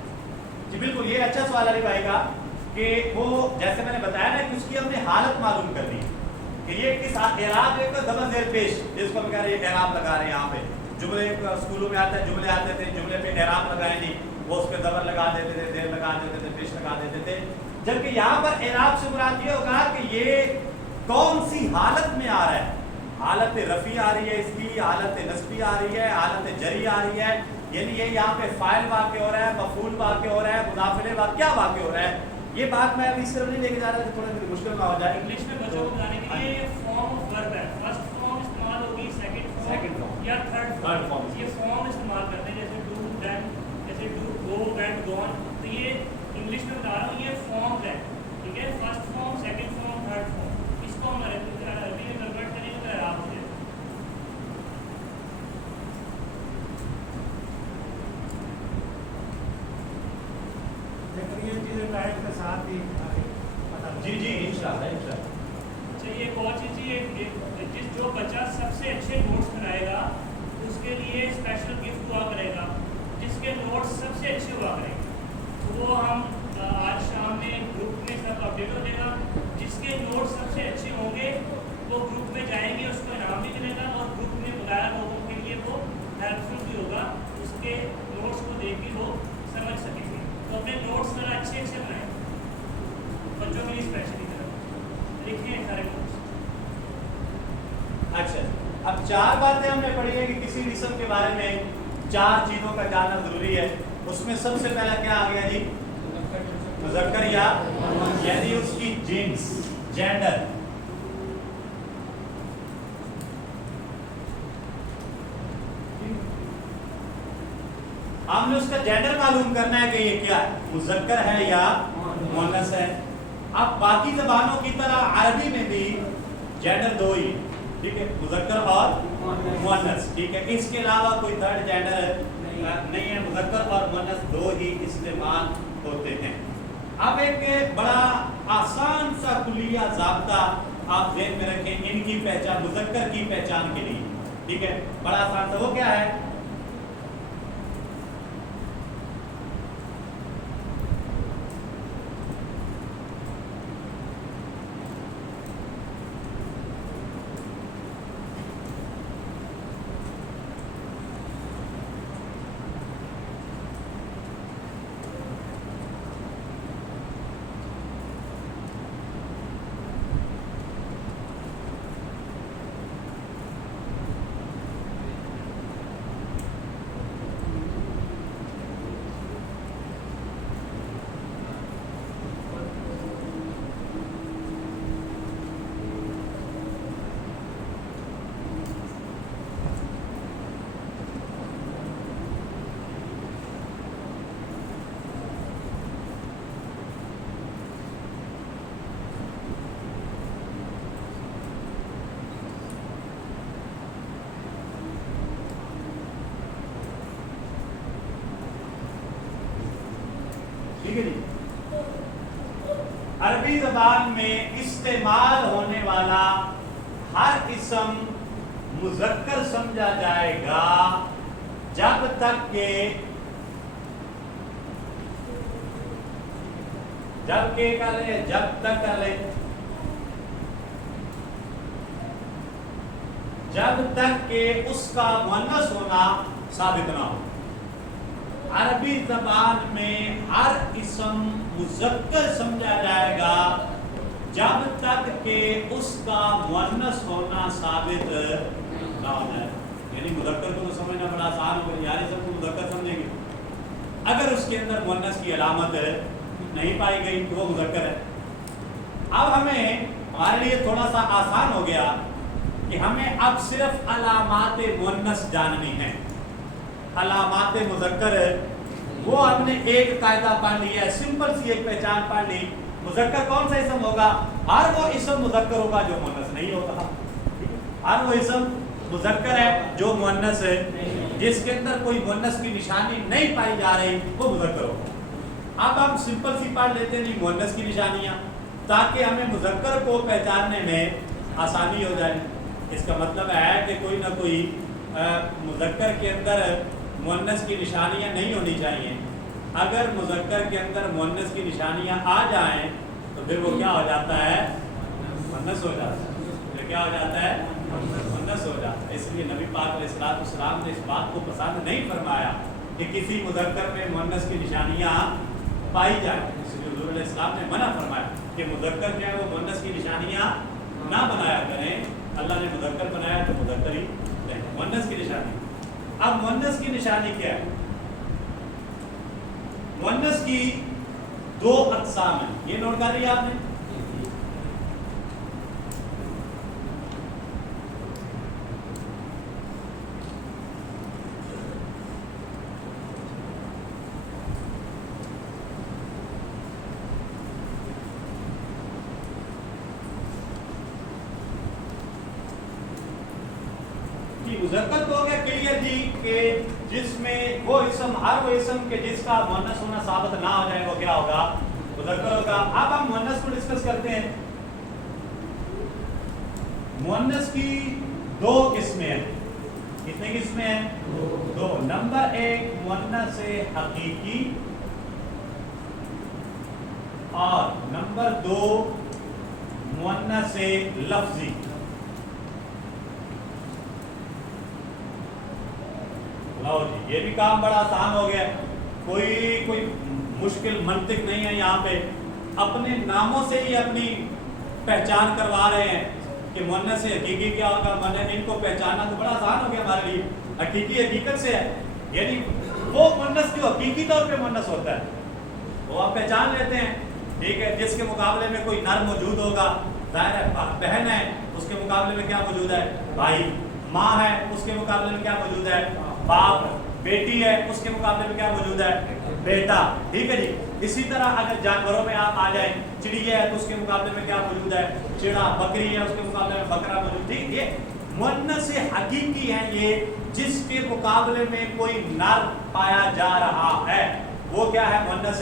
جی بالکل, یہ اچھا سوال علی بھائی کا کہ وہ جیسے میں نے بتایا نا کہ اس کی ہم نے حالت معلوم کرنی کہ یہ کس اعراب, ایک زبر زیر پیش جس کو ہم کہہ رہے ہیں اعراب لگا رہے ہیں. یہاں پہ جملے اسکولوں میں آتے ہیں, جملے آتے تھے, جملے پہ اعراب لگائیں جی, وہ اس پہ زبر لگا دیتے تھے, زیر لگا دیتے تھے, پیش لگا دیتے تھے. جبکہ یہاں پر اعراب سے مراد یہ ہوگا کہ یہ کون سی حالت میں آ رہا ہے. حالت رفیع آ رہی ہے اس کی, حالت نصبی آ رہی ہے, حالت جری آ رہی ہے, یعنی یہ یہاں پہ فاعل واقع ہو رہا ہے, مفعول واقع ہو رہا ہے, مضاف الیہ کیا واقع ہو رہا ہے. یہ بات میں ابھی اس طرح نہیں لے کے جا رہا تھا, تھوڑا مجھے مشکل نہ ہو جائے. انگلش میں بچوں کو بتانے کے لیے یہ فارم آف ورب ہے. فرسٹ فارم استعمال ہوگی, سیکنڈ فارم یا تھرڈ فارم. یہ فارم استعمال کرتے ہیں جیسے do, done, go went gone, तो ये इंग्लिश में बता रहा हूँ, ये फॉर्म्स है, ठीक है, first form, second form, third form, इसको हम अरबी में कन्वर्ट करेंगे तो एराब हो जाएगा। लेकिन ये चीज़ें टाइप के साथ ही आगे पता जी जी इंशाल्लाह। अच्छा ये एक और चीज़ जिस जो बच्चा सबसे अच्छे नोट्स बनाएगा उसके लिए स्पेशल गिफ्ट हुआ करेगा, जिसके नोट्स सबसे अच्छे हुआ करेंगे तो वो हम आज शाम में ग्रुप में सब अपडेट हो जाएगा। जिसके नोट्स सबसे अच्छे होंगे वो ग्रुप में जाएंगे, उसको इनाम भी मिलेगा और ग्रुप में बुलाया लोगों के लिए वो हेल्पफुल भी होगा, उसके नोट्स को देख के वो समझ सकेंगे। तो अपने नोट्स ज़रा अच्छे अच्छे बनाएं, बच्चों के लिए स्पेशली लिखें सारे नोट्स। अच्छा, अब चार बातें हमने पढ़ी है कि किसी जिस्म के बारे में चार चीजों का जानना जरूरी है। उसमें सबसे पहला क्या आ गया जी? मुज़क्कर या यानी उसकी जिन्स, जेंडर। हमने उसका जेंडर मालूम करना है कि ये क्या है, मुज़क्कर है या मुअन्नस है। अब बाकी जबानों की तरह अरबी में भी जेंडर दो ही, ठीक है, मुज़क्कर और मुअन्नस, ठीक है। इसके अलावा कोई थर्ड जेंडर नहीं है, मुज़क्कर और मुअन्नस दो ही इस्तेमाल होते हैं। अब एक बड़ा आसान सा कुलिया ज़ाब्ता आप ज़हन में रखें इनकी पहचान, मुज़क्कर की पहचान के लिए, ठीक है, बड़ा आसान सा। वो क्या है? ठीक है जी। अरबी ज़बान में इस्तेमाल होने वाला हर इस्म मुज़क्कर समझा जाएगा जब तक के जब तक के उसका मुअन्नस होना साबित ना हो। अरबी ज़बान में हर इस्म मुज़क्कर समझा जाएगा जब तक के उसका मुअन्नस होना साबित ना हो जाए। यानी मुज़क्कर को तो समझना बड़ा आसान होगा, यानी सबको मुज़क्कर समझेंगे। अगर उसके अंदर मुअन्नस की अलामत नहीं पाई गई तो वो मुज़क्कर है। अब हमारे लिए थोड़ा सा आसान हो गया कि हमें अब सिर्फ अलामात मुअन्नस जाननी है। अलामात मुज़क्कर वो हमने एक कायदा पढ़ लिया है, सिंपल सी एक पहचान पढ़ ली। मुज़क्कर कौन सा इस्म होगा? हर वो इस्म मुज़क्कर होगा जो मुअन्नस नहीं होता। हर वो इस्म मुज़क्कर है जो मुअन्नस है, जिसके अंदर कोई मुअन्नस की निशानी नहीं पाई जा रही वो मुज़क्कर होगा। अब हम सिंपल सी पढ़ लेते हैं मुअन्नस की निशानियाँ, ताकि हमें मुज़क्कर को पहचानने में आसानी हो जाए। इसका मतलब है कि कोई ना कोई मुज़क्कर के अंदर मुअन्नस की निशानियाँ नहीं होनी चाहिए। अगर मुज़क्कर के अंदर मुअन्नस की निशानियाँ आ जाएं तो फिर वो क्या हो जाता है? मुअन्नस हो जाता है। फिर क्या हो जाता है? मुअन्नस हो जाता है। इसलिए नबी पाक अलैहिस्सलाम ने इस बात को पसंद नहीं फरमाया कि किसी मुज़क्कर में मुअन्नस की निशानियाँ पाई जाए। इसलिए हुज़ूर अलैहिस्सलाम ने मना फरमाया कि मुज़क्कर जो है वो मुअन्नस की निशानियाँ ना बनाया करें। अल्लाह ने मुज़क्कर बनाया तो मुज़क्कर ही रहें। मुअन्नस की निशानी, अब मुअन्नस की निशानी क्या है? मुअन्नस की दो अक़साम हैं, ये नोट कर लिया आपने। मुज़क्कर तो हो गया क्लियर जी कि जिसमें वो इसम हर वो इसम के जिसका मुअन्नस होना साबित ना हो जाए वो क्या होगा, मुज़क्कर होगा। अब हम मुअन्नस को डिस्कस करते हैं। मुअन्नस की दो किस्में हैं। कितनी किस्में हैं? दो। नंबर एक मुअन्नस हकीकी और नंबर दो मुअन्नस लफ्जी। लो जी, ये भी काम बड़ा आसान हो गया, कोई मुश्किल मंतिक नहीं है। यहाँ पे अपने नामों से ही अपनी पहचान करवा रहे हैं कि मुअन्नस हकीकी क्या होगा। मुअन्नस इनको पहचानना तो बड़ा आसान हो गया हमारे लिए। हकीकी हकीकत से है, यानी वो मुअन्नस जो हकीकी तौर पे मुअन्नस होता है वो आप पहचान लेते हैं, ठीक है। जिसके मुकाबले में कोई नर मौजूद होगा, जाहिर है बहन है उसके मुकाबले में क्या मौजूद है, भाई। माँ है उसके मुकाबले में क्या मौजूद है, बाप। बेटी है उसके मुकाबले में क्या मौजूद है, बेटा, ठीक है जी। इसी तरह अगर जानवरों में आप आ जाए, चिड़िया है तो उसके मुकाबले में क्या मौजूद है, चिड़ा। बकरी है उसके मुकाबले में बकरा मौजूद। ठीक, ये मुअन्नस हकीकी है, ये जिसके मुकाबले में कोई नर पाया जा रहा है वो क्या है, मुअन्नस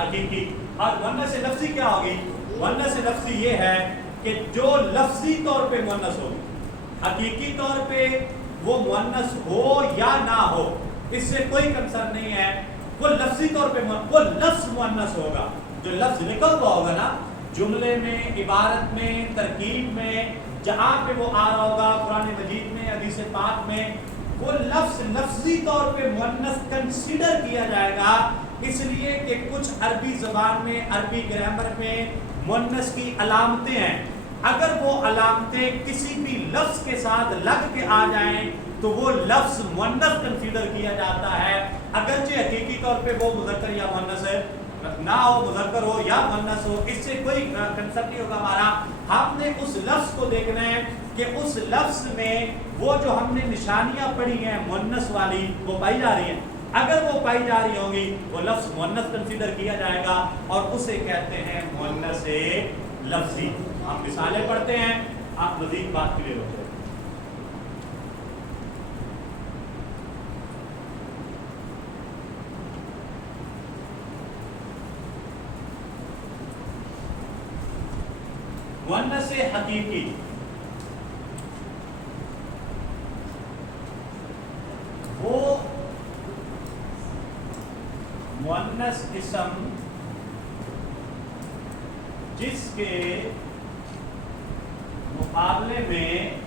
हकीकी। और मुअन्नस लफ्जी क्या होगी? मुअन्नस लफ्जी ये है कि जो लफ्जी तौर पे मुअन्नस हो, हकीकी तौर पे वो मुअन्नस हो या ना हो इससे कोई कंसर्न नहीं है। वो लफ्जी तौर पे वो लफ्ज मुअन्नस होगा, जो लफ्ज निकल हुआ होगा ना जुमले में, इबारत में, तरकीब में, जहां पे वो आ रहा होगा, कुरान मजीद में, हदीस पाक में, वो लफ्ज लफ्जी तौर पे मुअन्नस कंसीडर किया जाएगा। इसलिए कि कुछ अरबी ज़बान में, अरबी ग्रामर में मुअन्नस की अलामतें हैं। अगर वो अलामतें किसी भी लफ्ज के साथ लग के आ जाएं तो वो लफ्ज मुअन्नस कंसीडर किया जाता है, अगरचे हकीकी तौर पे वो मुज़क्कर या मुअन्नस ना हो, मुज़क्कर हो या मुअन्नस हो, इससे कोई कंसेप्ट नहीं होगा हमारा। हमने उस लफ्ज को देखना है कि उस लफ्ज में वो जो हमने निशानियां पढ़ी हैं मुअन्नस वाली वो पाई जा रही हैं। अगर वो पाई जा रही होंगी वो लफ्ज मुअन्नस कंसीडर किया जाएगा और उसे कहते हैं मुअन्नस लफ्जी। हम मिसालें पढ़ते हैं, आप मज़ीद बात क्लियर हो जाए। मुअन्नस हकीकी वो मुअन्नस इस्म जिसके मुकाबले में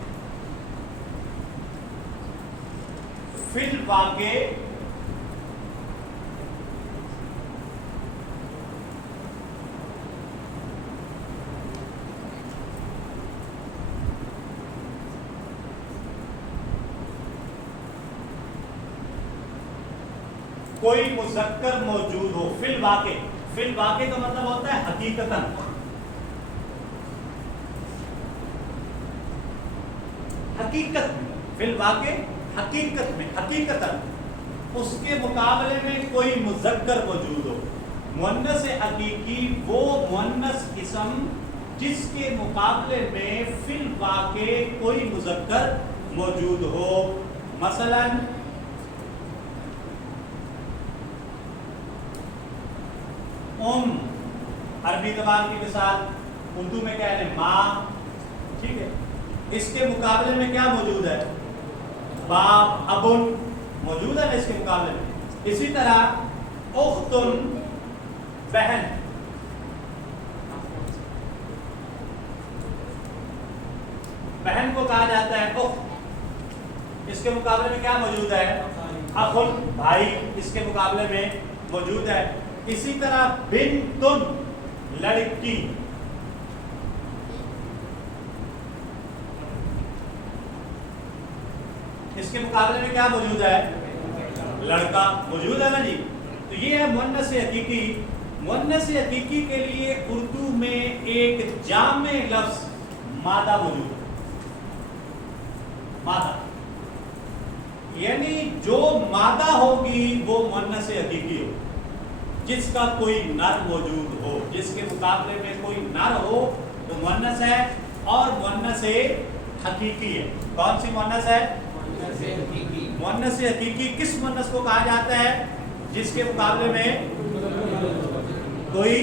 फिल वाक़े कोई मुज़क्कर मौजूद हो। फिल वाक़े का मतलब होता है हकीकतन। हकीकत में फिल वाक़े हकीकत में, हकीकतन उसके मुकाबले में कोई मुज़क्कर मौजूद हो। मुअन्नस हकीकी वो मुअन्नस इस्म जिसके मुकाबले में फिल वाक़े कोई मुज़क्कर मौजूद हो। मसलन अरबी ज़बान की मिसाल, उर्दू में क्या है, माँ, ठीक है। इसके मुकाबले में क्या मौजूद है, बाप, अबुन मौजूद है ना इसके मुकाबले में। इसी तरह उख्तुन, बहन, बहन को कहा जाता है उख्त। इसके मुकाबले में क्या मौजूद है, अखुन, भाई इसके मुकाबले में मौजूद है। इसी तरह बिन्तुन, लड़की, इसके मुकाबले में क्या मौजूद है, लड़का मौजूद है ना जी। तो ये है मुअन्नस हकीकी। मुअन्नस हकीकी के लिए उर्दू में एक जामे लफ्ज मादा मौजूद है। मादा यानी जो मादा होगी वो मुअन्नस हकीकी हो, जिसका कोई नर मौजूद हो, जिसके मुकाबले में कोई नर हो वो मुअन्नस है और मुअन्नस हकीकी है। कौन सी मुअन्नस है, मुअन्नस हकीकी किस मुअन्नस को कहा जाता है? जिसके मुकाबले में कोई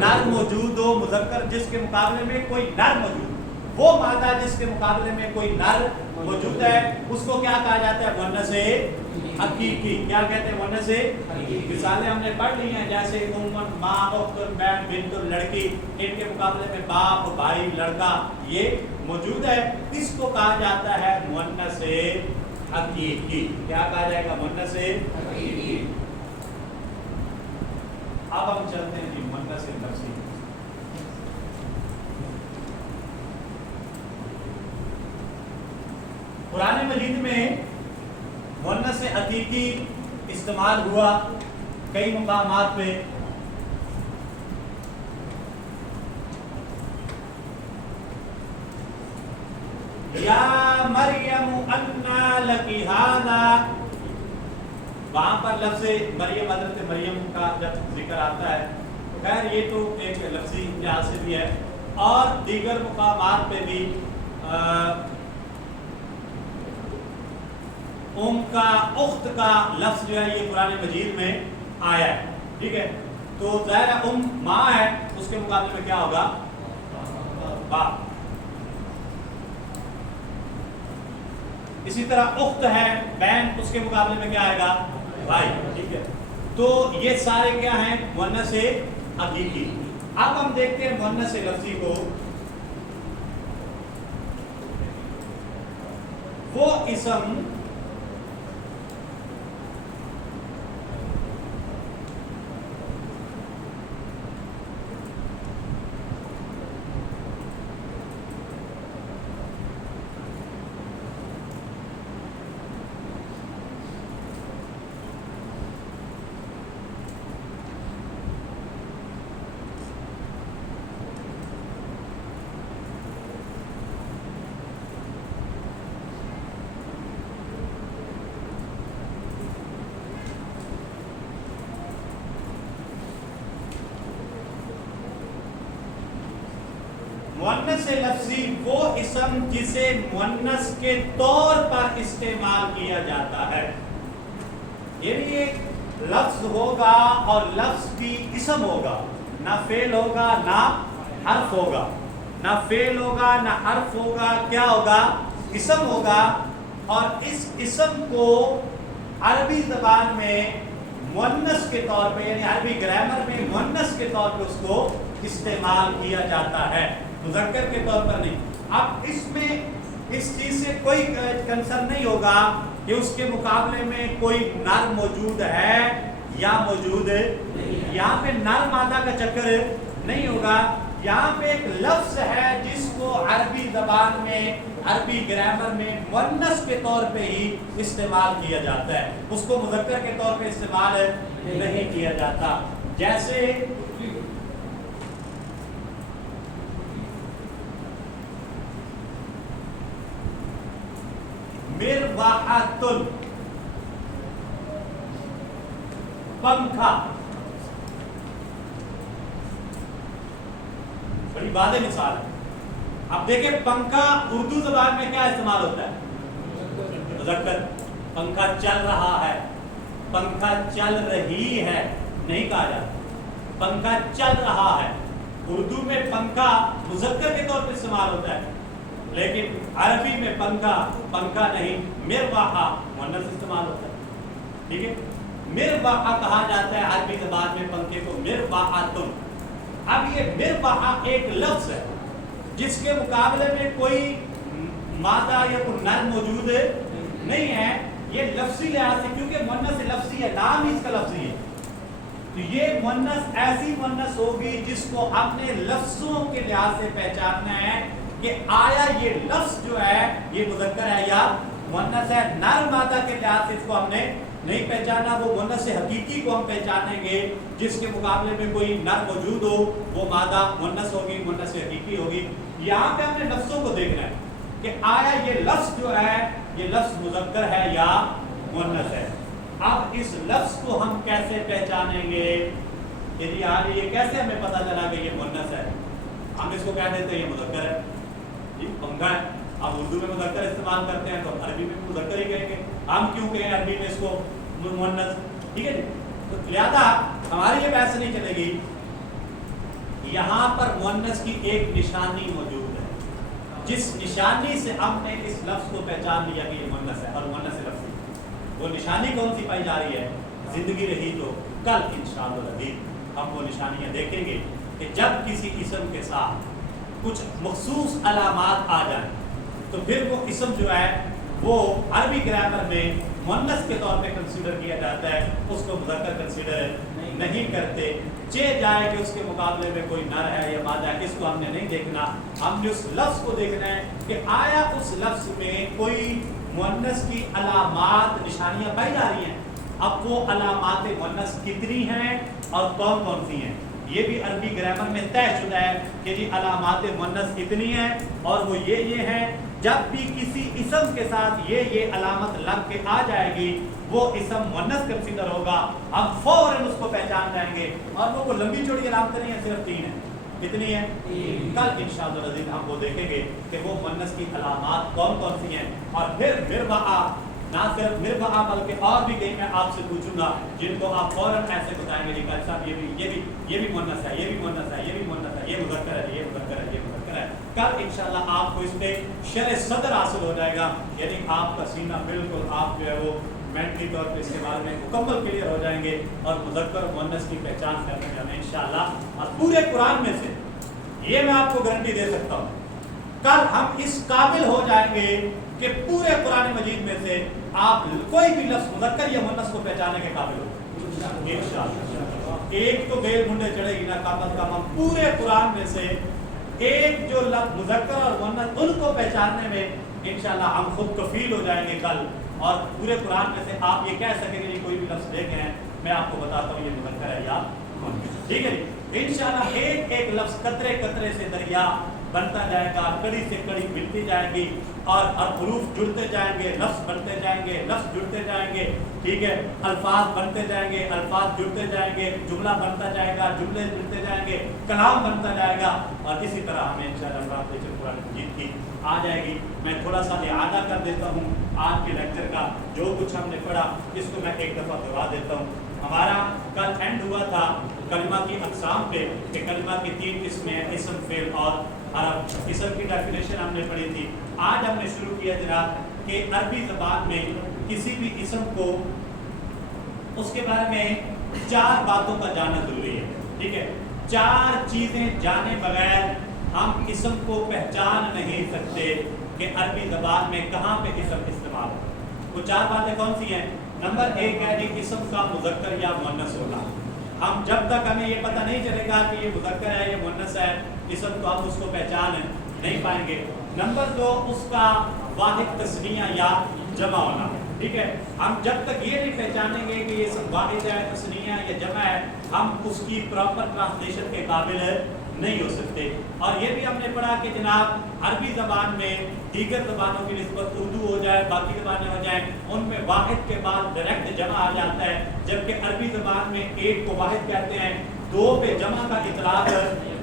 नर मौजूद हो, मुज़क्कर जिसके मुकाबले में कोई नर मौजूद, वो मादा जिसके मुकाबले में कोई नर मौजूद है, उसको क्या कहा जाता है? मुअन्नस हकीकी। क्या कहते हैं? मुअन्नस हकीकी। मिसालें हमने पढ़ ली हैं, जैसे उम्मन, माँ, उख्तुन, बहन, बिन्तुन, लड़की, इनके मुकाबले में बाप, भाई, लड़का ये मौजूद है। इसको कहा जाता है मुअन्नस हकीकी। क्या कहा जाएगा? मुअन्नस हकीकी। अब हम चलते हैं जी मुअन्नस लफ्ज़ी। कुरान मजीद में मुअन्नस हकीकी इस्तेमाल हुआ कई मुकामात पे। या मरियम अन्ना लकी हादा, वहां पर लफ्ज़ मरियम, हज़रत मरियम का जब जिक्र आता है, खैर ये तो एक लफ्ज़ी लिहाज से भी है, और दीगर मुकामात पे भी का उख्त का लफ्ज़ जो है ये कुरान मजीद में आया है। ठीक है, तो ज़ाहिर माँ है, उसके मुकाबले में क्या होगा? बाप। इसी तरह उख्त है, बहन, उसके मुकाबले में क्या आएगा? भाई। ठीक है, तो ये सारे क्या हैं? मुअन्नस हकीकी। अब हम देखते हैं मुअन्नस लफ्ज़ी को। वो इसम मुअन्नस लफ्ज़ी वो इसम जिसे मुअन्नस के तौर पर इस्तेमाल किया जाता है। यानी एक लफ्ज़ होगा और लफ्ज़ भी इसम होगा, ना फेल होगा ना हर्फ होगा, ना फेल होगा ना हर्फ होगा, क्या होगा? इसम होगा। और इस इसम को अरबी ज़बान में मुअन्नस के तौर पे, यानी अरबी ग्रामर में मुअन्नस के तौर पे उसको इस्तेमाल किया जाता है, मुज़क्कर के तौर पर नहीं। अब इसमें इस चीज से कोई कंसर्न नहीं होगा कि उसके मुकाबले में कोई नर मौजूद है या मौजूद नहीं। यहाँ पे नर मादा का चक्कर नहीं होगा। यहाँ पे एक लफ्ज है जिसको अरबी जबान में, अरबी ग्रामर में मुअन्नस के तौर पे ही इस्तेमाल किया जाता है, उसको मुज़क्कर के तौर पे इस्तेमाल नहीं किया जाता। जैसे मिरवाहतुन, पंखा, बड़ी वाज़ेह मिसाल है। अब देखिए पंखा उर्दू ज़बान में क्या इस्तेमाल होता है? मुज़क्कर। पंखा चल रहा है, पंखा चल रही है नहीं कहा जाता, पंखा चल रहा है। उर्दू में पंखा मुज़क्कर के तौर पर इस्तेमाल होता है, लेकिन अरबी में पंखा पंखा नहीं, मिरवाहा मुअन्नस इस्तेमाल होता है। ठीक है, मिरवाहा कहा जाता है अरबी ज़बान में पंखे को मिरवाहातुन। अब ये मिरवाहा एक लफ्ज़ है जिसके मुकाबले में कोई मादा या कोई नर मौजूद नहीं है। ये लफ्ज़ी लिहाज से, क्योंकि मुअन्नस लफ्ज़ी है, नाम ही इसका लफ्ज़ी है, तो ये मुअन्नस ऐसी मुअन्नस होगी जिसको हमने लफ्ज़ों के लिहाज से पहचानना है कि आया ये लफ्ज़ जो है ये मुज़क्कर है या मुअन्नस है। नर मादा के लिहाज से इसको हमने नहीं पहचाना। वो मुअन्नस हकीकी को हम पहचानेंगे जिसके मुकाबले में कोई नर मौजूद हो, वो मादा मुअन्नस होगी, मुअन्नस हकीकी होगी। यहाँ पे हमने लफ्ज़ों को देखना है कि आया ये लफ्ज़ जो है ये लफ्ज़ मुज़क्कर है या मुअन्नस है। अब इस लफ्ज़ को हम कैसे पहचानेंगे? यदि आज ये कैसे हमें पता चला कि ये मुअन्नस है? हम इसको कह देते हैं ये मुज़क्कर है, ये पंखा है। आप उर्दू में मुज़क्कर इस्तेमाल करते हैं तो अरबी में मुज़क्कर ही कहेंगे, हम क्यों कहें अरबी में इसको मुअन्नस, ठीक है जी। तो लिहाजा हमारी ये बहस नहीं चलेगी, यहाँ पर मुअन्नस की एक निशानी मौजूद है, जिस निशानी से हमने इस लफ्ज़ को पहचान लिया कि ये मुअन्नस है और मुअन्नस लफ्ज़, वो निशानी कौन सी पाई जा रही है? ज़िंदगी रही तो कल इंशाअल्लाह हम वो निशानियाँ देखेंगे कि जब किसी इस्म के साथ कुछ मखसूस अलामात आ जाए तो फिर वो इस्म जो है वो अरबी ग्रामर में मुअन्नस के तौर पे कंसीडर किया जाता है, उसको मुज़क्कर कंसीडर नहीं करते। चे जाए कि उसके मुकाबले में कोई नर है या मादा है, इसको हमने नहीं देखना, हमने उस लफ्ज़ को देखना है कि आया उस लफ्ज़ में कोई मुअन्नस की अलामात निशानियाँ पाई जा रही हैं। अब वो अलामात मुअन्नस कितनी हैं और कौन कौन सी हैं, ये भी अरबी ग्रामर में तयशुदा है कि जी अलामात मुअन्नस इतनी हैं और वो ये हैं। जब भी किसी इस्म के साथ ये अलामत लग के आ जाएगी वो इस्म मुअन्नस कंसीडर होगा, हम फौरन उसको पहचान जाएंगे। और वो लंबी चौड़ी अलामतें नहीं है, सिर्फ 3 है। कितनी है? कल इंशाअल्लाह हम वो देखेंगे कि वो मुअन्नस की अलामात कौन कौन सी हैं। और फिर मिरबा, ना सिर्फ मिरबा बल्कि और भी कहीं मैं आपसे पूछूंगा जिनको आप फौरन ऐसे बताएंगे जी कल साहब ये भी मुअन्नस है, ये भी मुअन्नस है, ये भी मुअन्नस है, ये मुज़क्कर है, ये मुज़क्कर है, ये मुज़क्कर है। कल इंशाअल्लाह आपको इस पे शरह सदर हासिल हो जाएगा, यानी आपका सीना बिल्कुल आप जो है वो मेंटली तौर पे इसके बारे में मुकम्मल क्लियर हो जाएंगे और मुज़क्कर और मुअन्नस की पहचान करने में हमें इंशाअल्लाह। और पूरे कुरान में से ये मैं आपको गारंटी दे सकता हूँ, कल हम इस काबिल हो जाएंगे कि पूरे कुरान मजीद में से आप कोई भी लफ्ज़ मुज़क्कर या मुअन्नस को पहचानने के काबिल हो इंशाअल्लाह। एक तो बेल मुंडे चढ़ेगी ना, कम हम पूरे कुरान में से एक जो लफ्ज़ मुज़क्कर और मुअन्नस उनको पहचानने में इंशाअल्लाह हम खुद कफील हो जाएंगे कल। और पूरे कुरान में से आप ये कह सकेंगे जी कोई भी लफ्ज़ देखे हैं मैं आपको बताता हूँ ये मुज़क्कर है या मुअन्नस, ठीक है जी। इंशाअल्लाह एक एक लफ्ज़ कतरे कतरे से दरिया बनता जाएगा, कड़ी से कड़ी मिलती जाएगी और हरूफ जुड़ते जाएंगे, लफ्ज़ बनते जाएंगे, लफ्ज़ जुड़ते जाएंगे, ठीक है, अल्फाज बनते जाएंगे, अल्फाज जुड़ते जाएंगे, जुमला बनता जाएगा, जुमले जुड़ते जाएंगे, कलाम बनता जाएगा। और इसी तरह हमें इंशाअल्लाह कुरान मजीद की आ जाएगी। मैं थोड़ा सा इआदा कर देता हूँ आज के लेक्चर का, जो कुछ हमने पढ़ा इसको मैं एक दफ़ा दोहरा देता हूँ। हमारा कल एंड हुआ था कलिमा की अक़साम पे कि कलिमा की 3 किस्में हैं, इस्म, फ़िल और हरफ। इस्म की डेफिनेशन हमने पढ़ी थी। आज हमने शुरू किया जनाब कि अरबी ज़बान में किसी भी इस्म को उसके बारे में 4 बातों का जानना ज़रूरी है, ठीक है। 4 चीज़ें जाने बगैर हम इस्म को पहचान नहीं सकते कि अरबी ज़बान में कहाँ पे इस्म इस्तेमाल हो। वो 4 बातें कौन सी हैं? नंबर 1 है जी इस्म का मुज़क्कर या मुअन्नस होना। हम जब तक हमें ये पता नहीं चलेगा कि ये मुज़क्कर है, ये मुअन्नस है, इस्म तो हम उसको पहचान नहीं पाएंगे। नंबर 2 उसका वाहिद तस्निया या जमा होना, ठीक है। हम जब तक ये नहीं पहचानेंगे कि ये सब वाहिद है, तस्निया या जमा है, हम उसकी प्रॉपर ट्रांसलेशन के काबिल नहीं हो सकते। और ये भी हमने पढ़ा कि जनाब अरबी ज़बान में दीगर ज़बानों की निस्बत उर्दू हो जाए, बाकी ज़बानें हो जाएं, उनमें वाहिद के बाद डायरेक्ट जमा आ जाता है, जबकि अरबी ज़बान में 1 को वाहिद कहते हैं, 2 पे जमा का इतलाक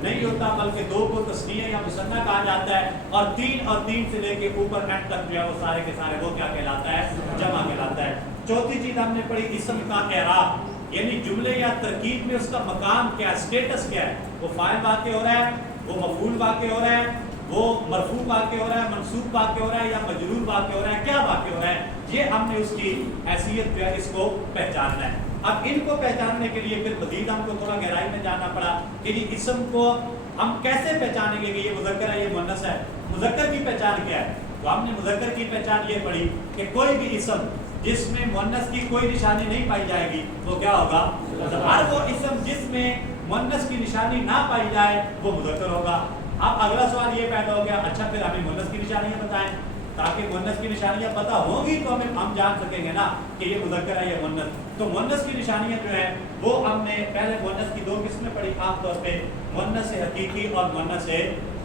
नहीं होता बल्कि 2 को तस्नीया या मुसन्ना कहा जाता है, और 3 से लेके ऊपर एंड तक जो है वो सारे के सारे वो क्या कहलाता है? जमा कहलाता है। चौथी चीज़ हमने पढ़ी इस्म का एराब, यानी जुमले या तरकीब में उसका मकाम क्या, स्टेटस क्या है। वो फाइल वाक़ हो रहा है, वो मफूल वाक़ हो रहा है, वो मरफू वाक़ हो रहा है, मनसूब वाक़ हो रहा है या मजरूर वाक़ हो रहा है, क्या वाक़ हो रहा है, ये हमने उसकी हैसियत जो है इसको पहचानना है। अब इनको पहचानने के लिए फिर मज़ीद हमको थोड़ा गहराई में जानना पड़ा कि ये इस्म को हम कैसे पहचानेंगे कि ये मुज़क्कर है, ये मुअन्नस है। मुज़क्कर की पहचान क्या है? तो हमने मुज़क्कर की पहचान ये पढ़ी कि कोई भी इस्म जिसमें मुअन्नस की कोई निशानी नहीं पाई जाएगी वो क्या होगा? हर वो इस्म जिसमें मुअन्नस की निशानी ना पाई जाए वो मुज़क्कर होगा। अब अगला सवाल ये पैदा हो गया, अच्छा फिर हमें मुअन्नस की निशानियाँ बताएं, ताकि मुअन्नस की निशानियाँ पता होगी तो हम जान सकेंगे ना कि ये मुज़क्कर है या मुअन्नस। तो मुअन्नस की निशानियाँ जो है वो हमने पहले मुअन्नस की 2 किस्में पढ़ी आम तौर पे, मुअन्नस हकीकी और मुअन्नस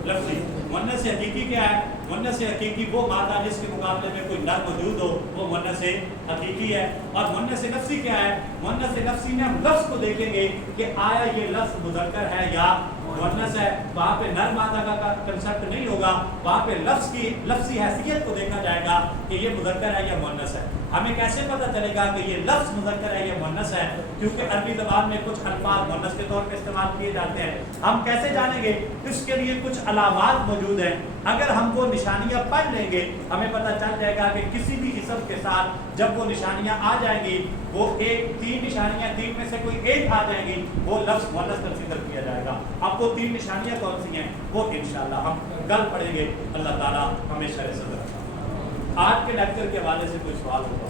लफ्ज़ी। मुअन्नस हकीकी क्या है? मुअन्नस हकीकी वो मादा जिसके मुकाबले में कोई नर मौजूद हो वो मुअन्नस हकीकी है। और मुअन्नस लफ्ज़ी क्या है? मुअन्नस लफ्ज़ी में हम लफ्ज़ को देखेंगे कि आया ये लफ्ज़ मुज़क्कर है या मुअन्नस है, वहाँ पे नर मादा का कंसेप्ट नहीं होगा, वहाँ पे लफ्ज़ की लफ्ज़ी हैसियत को देखा जाएगा कि ये मुज़क्कर है या मुअन्नस है। हमें कैसे पता चलेगा कि ये लफ्ज़ मुज़क्कर है या मुअन्नस है? क्योंकि अरबी ज़बान में कुछ अल्फाज मुअन्नस के तौर पे इस्तेमाल किए जाते हैं। हम कैसे जानेंगे? इसके लिए कुछ अलामात मौजूद हैं। अगर हम वो निशानियाँ पढ़ लेंगे, हमें पता चल जाएगा कि किसी भी इसम के साथ जब वो निशानियाँ आ जाएंगी, वो एक 3 निशानियाँ, 3 में से कोई एक आ जाएंगी, वो लफ्ज़ मुअन्नस कंसीडर किया जाएगा। अब वो 3 निशानियाँ कौन सी हैं, वो इंशाअल्लाह हम कल पढ़ेंगे। अल्लाह ताला हमें शर सदर रखा। आज के लेक्चर के हवाले से कोई सवाल होगा?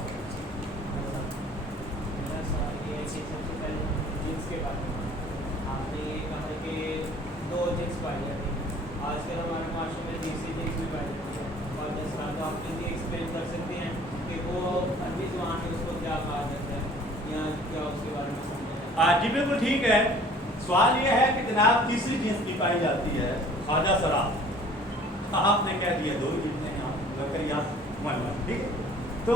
आपने ये कहा कि 2 जिन्स पाई जाती है, आजकल हमारे माशरे में तीसरी जिन्स भी पाई जाती है, और जैसा तो आप ये एक्सप्लेन कर सकते हैं कि वो अरबी ज़बान में उसको क्या कहा जाता है या क्या उसके बारे में समझें? जी बिल्कुल ठीक है। सवाल ये है कि जनाब तीसरी जिन्स की पाई जाती है ख्वाजा सरा। आपने कह दिया 2 जिन्स हैं यहाँ, मुज़क्कर या मुअन्नस, ठीक है? तो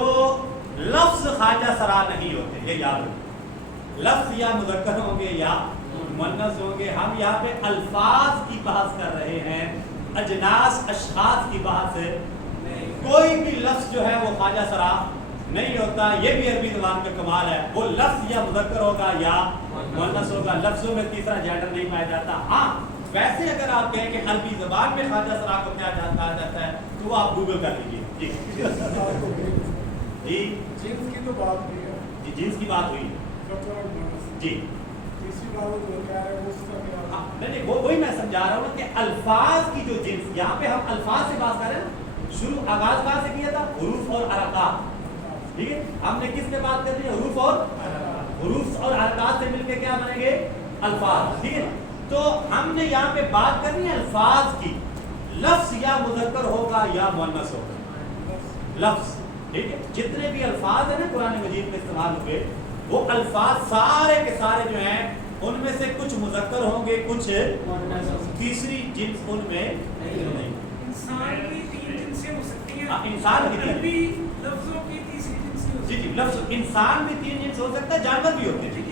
लफ्ज़ ख्वाजा सरा नहीं होते, ये याद रखो। लफ्ज़ या मुज़क्कर होंगे या मुअन्नस होंगे। हम यहाँ पे अल्फाज की बहस कर रहे हैं, अजनास अशखास की बहस है। कोई भी लफ्ज़ जो है वो ख्वाजा सरा नहीं होता। ये भी अरबी ज़बान का कमाल है। वो लफ्ज़ या मुज़क्कर होगा या मुअन्नस होगा। लफ्ज़ों में तीसरा जेंडर नहीं पाया जाता। हाँ, वैसे अगर आप कहें कि अरबी ज़बान में ख्वाजा सरा को क्या कहा जाता है, तो वो आप गूगल कर लीजिए। जी जी जीन्स की तो बात हुई है, जी, जीन्स की बात हुई जी। तीसरी बात वो क्या है, वो उसका क्या है? नहीं, वो वही मैं समझा रहा हूँ कि अल्फाज की जो जिन्स, यहाँ पे हम अल्फाज से बात कर रहे हैं। शुरू आगाज कहाँ से किया था? हुरूफ और हरकात, ठीक है? हमने किस पे बात कर रही है? हुरूफ और हरकात से मिलके क्या बनेंगे? अल्फाज, ठीक है? तो हमने यहाँ पे बात करनी है अल्फाज की। लफ्ज़ या मुज़क्कर होगा या मुअन्नस होगा, लफ्ज़, ठीक है? जितने भी अल्फाज है ना कुरान मजीद में इस्तेमाल हुए, वो अल्फाज सारे के सारे जो हैं, उनमें से कुछ मुज़क्कर होंगे, कुछ तीसरी जिन्स उनमें नहीं। इंसान की 3 जिन्सें हो सकती हैं। इंसान की अरबी लफ्ज़ों की तीसरी जिन्स हो जी जी, लफ्ज़ इंसान भी 3 जिन्स हो सकता है, जानवर भी होते हैं।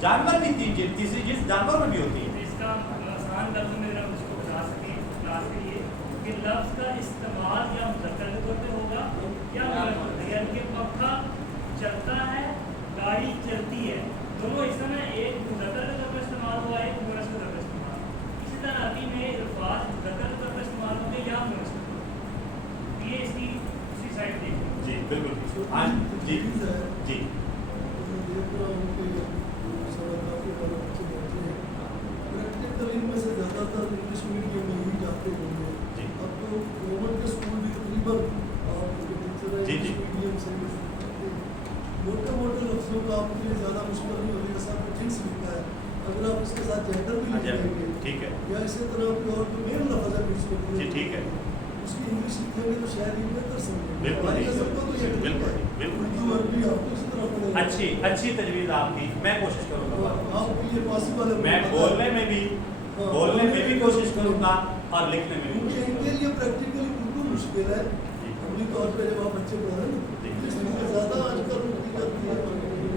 जानवर भी 3 जिन्स, तीसरी जिन्स जानवर में भी होती है। इसका आसान लफ्ज़ में अगर उसको बता सकें क्लास के लिए कि लफ्ज़ का इस्तेमाल या मुज़क्कर के तौर पे होगा या मुअन्नस, यानी कि पंखा चलता है, गाड़ी चलती है, दोनों इस समय एक मुज़क्कर के तौर पर इस्तेमाल हुआ है, एक मुअन्नस के तौर पर इस्तेमाल। इसी तरह अरबी में अल्फाज मुज़क्कर के तौर पर इस्तेमाल होंगे या मुअन्नस के तौर पर। ये इसकी उसी साइड देखो जी बिल्कुल। हाँ जी जी में से ज़्यादातर इंग्लिश मीडियम में ही जाते होंगे। अब तो गवर्नमेंट के स्कूल भी तकरीबन मीडियम से मोटे मोटे लफ्ज़ों का आपके लिए ज़्यादा मुश्किल नहीं होगी। जैसा आपको थिंग्स लिखा है, अगर आप इसके साथ जेंडर भी लिख देंगे, ठीक है, या इसी तरह कोई और तो मेन लफ्ज़ है उसको जी ठीक है, उसकी इंग्लिश लिखेंगे तो शायद ये बेहतर समझेंगे। बिल्कुल सबको तो ये बिल्कुल बिल्कुल उर्दू अरबी आपको इसी तरह पढ़ेगा। अच्छी तजवीज़ आपकी, मैं कोशिश करूँगा। आपके लिए पॉसिबल है। मैं बोलने में भी कोशिश करूँगा और लिखने में भी कोशिश क्योंकि इनके लिए प्रैक्टिकली बिल्कुल मुश्किल है। अमली तौर पे जब आप बच्चे पढ़ रहे हैं इसमें ज़्यादा आजकल होती जाती है,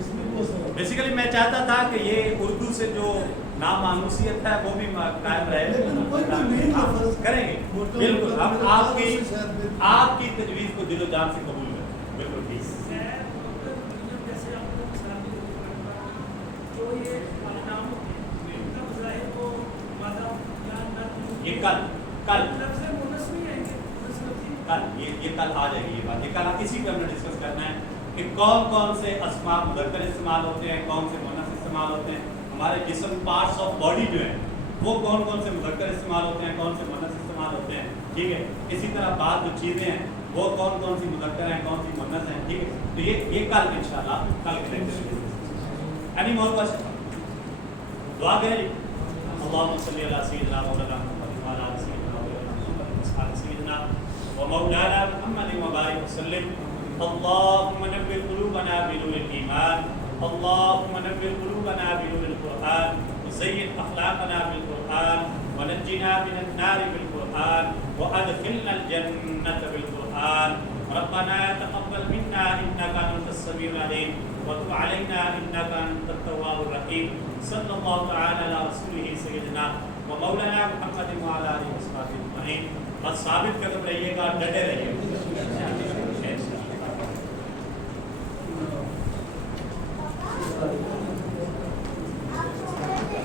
इसमें बहुत बेसिकली मैं चाहता था कि ये उर्दू से जो नामानूसियत है वो भी कायम रहे। लेकिन कोई भी मेन लफ्ज़ करेंगे बिल्कुल, हम आपकी तजवीज़ को दिलो जान से कबूल करें। बिल्कुल ठीक। जैसे आपको मिसाल दी जो ये नाम इनका मज़ाहिर को मादा या नर ये कल लफ्ज़ मुअन्नस नहीं आएंगे, मुअन्नस लफ्ज़ी कल ये कल आ जाएगी ये बात। ये कल इसी पे हमने डिस्कस करना है कि कौन कौन से अस्मा मुज़क्कर इस्तेमाल होते हैं, कौन से मुअन्नस इस्तेमाल होते हैं। हमारे जिस्म पार्ट्स ऑफ बॉडी जो है वो कौन कौन से मुज़क्कर इस्तेमाल होते हैं, कौन से मुअन्नस इस्तेमाल होते हैं, ठीक है? इसी तरह बात जो चीज़ें हैं वो कौन कौन सी मुज़क्कर हैं, कौन सी मुअन्नस हैं, ठीक है? तो ये कल इंशाल्लाह कल के लेक्चर में। Any more question? दुआ करें। अल्लाहुम्मा सल्ली अला सय्यिदिना मौलाना मुहम्मद व अला सय्यिदिना व मौलाना मुहम्मद व बारिक वसल्लिम। अल्लाहुम्मा नव्विर क़ुलूबना बिनूरिल ईमान, अल्लाहुम्मा नव्विर क़ुलूबना बिनूरिल क़ुरआन, ज़य्यिन अख़लाक़ना बिल क़ुरआन, व नज्जिना मिनन नारि बिल क़ुरआन, व अदख़िलनल जन्नत बिल क़ुरआन। रब्बना तक़ब्बल मिन्ना इन्नका अंतस समीउल अलीम व तुब अलैना इन्नका अंतत तव्वाबुर रहीम। सल्लल्लाहु तआला अला रसूलिहि सय्यिदिना و مولانا محمد و علی آلہ و صحبہ اجمعین۔ بس ثابت قدم رہیے گا، ڈٹے رہیے گا۔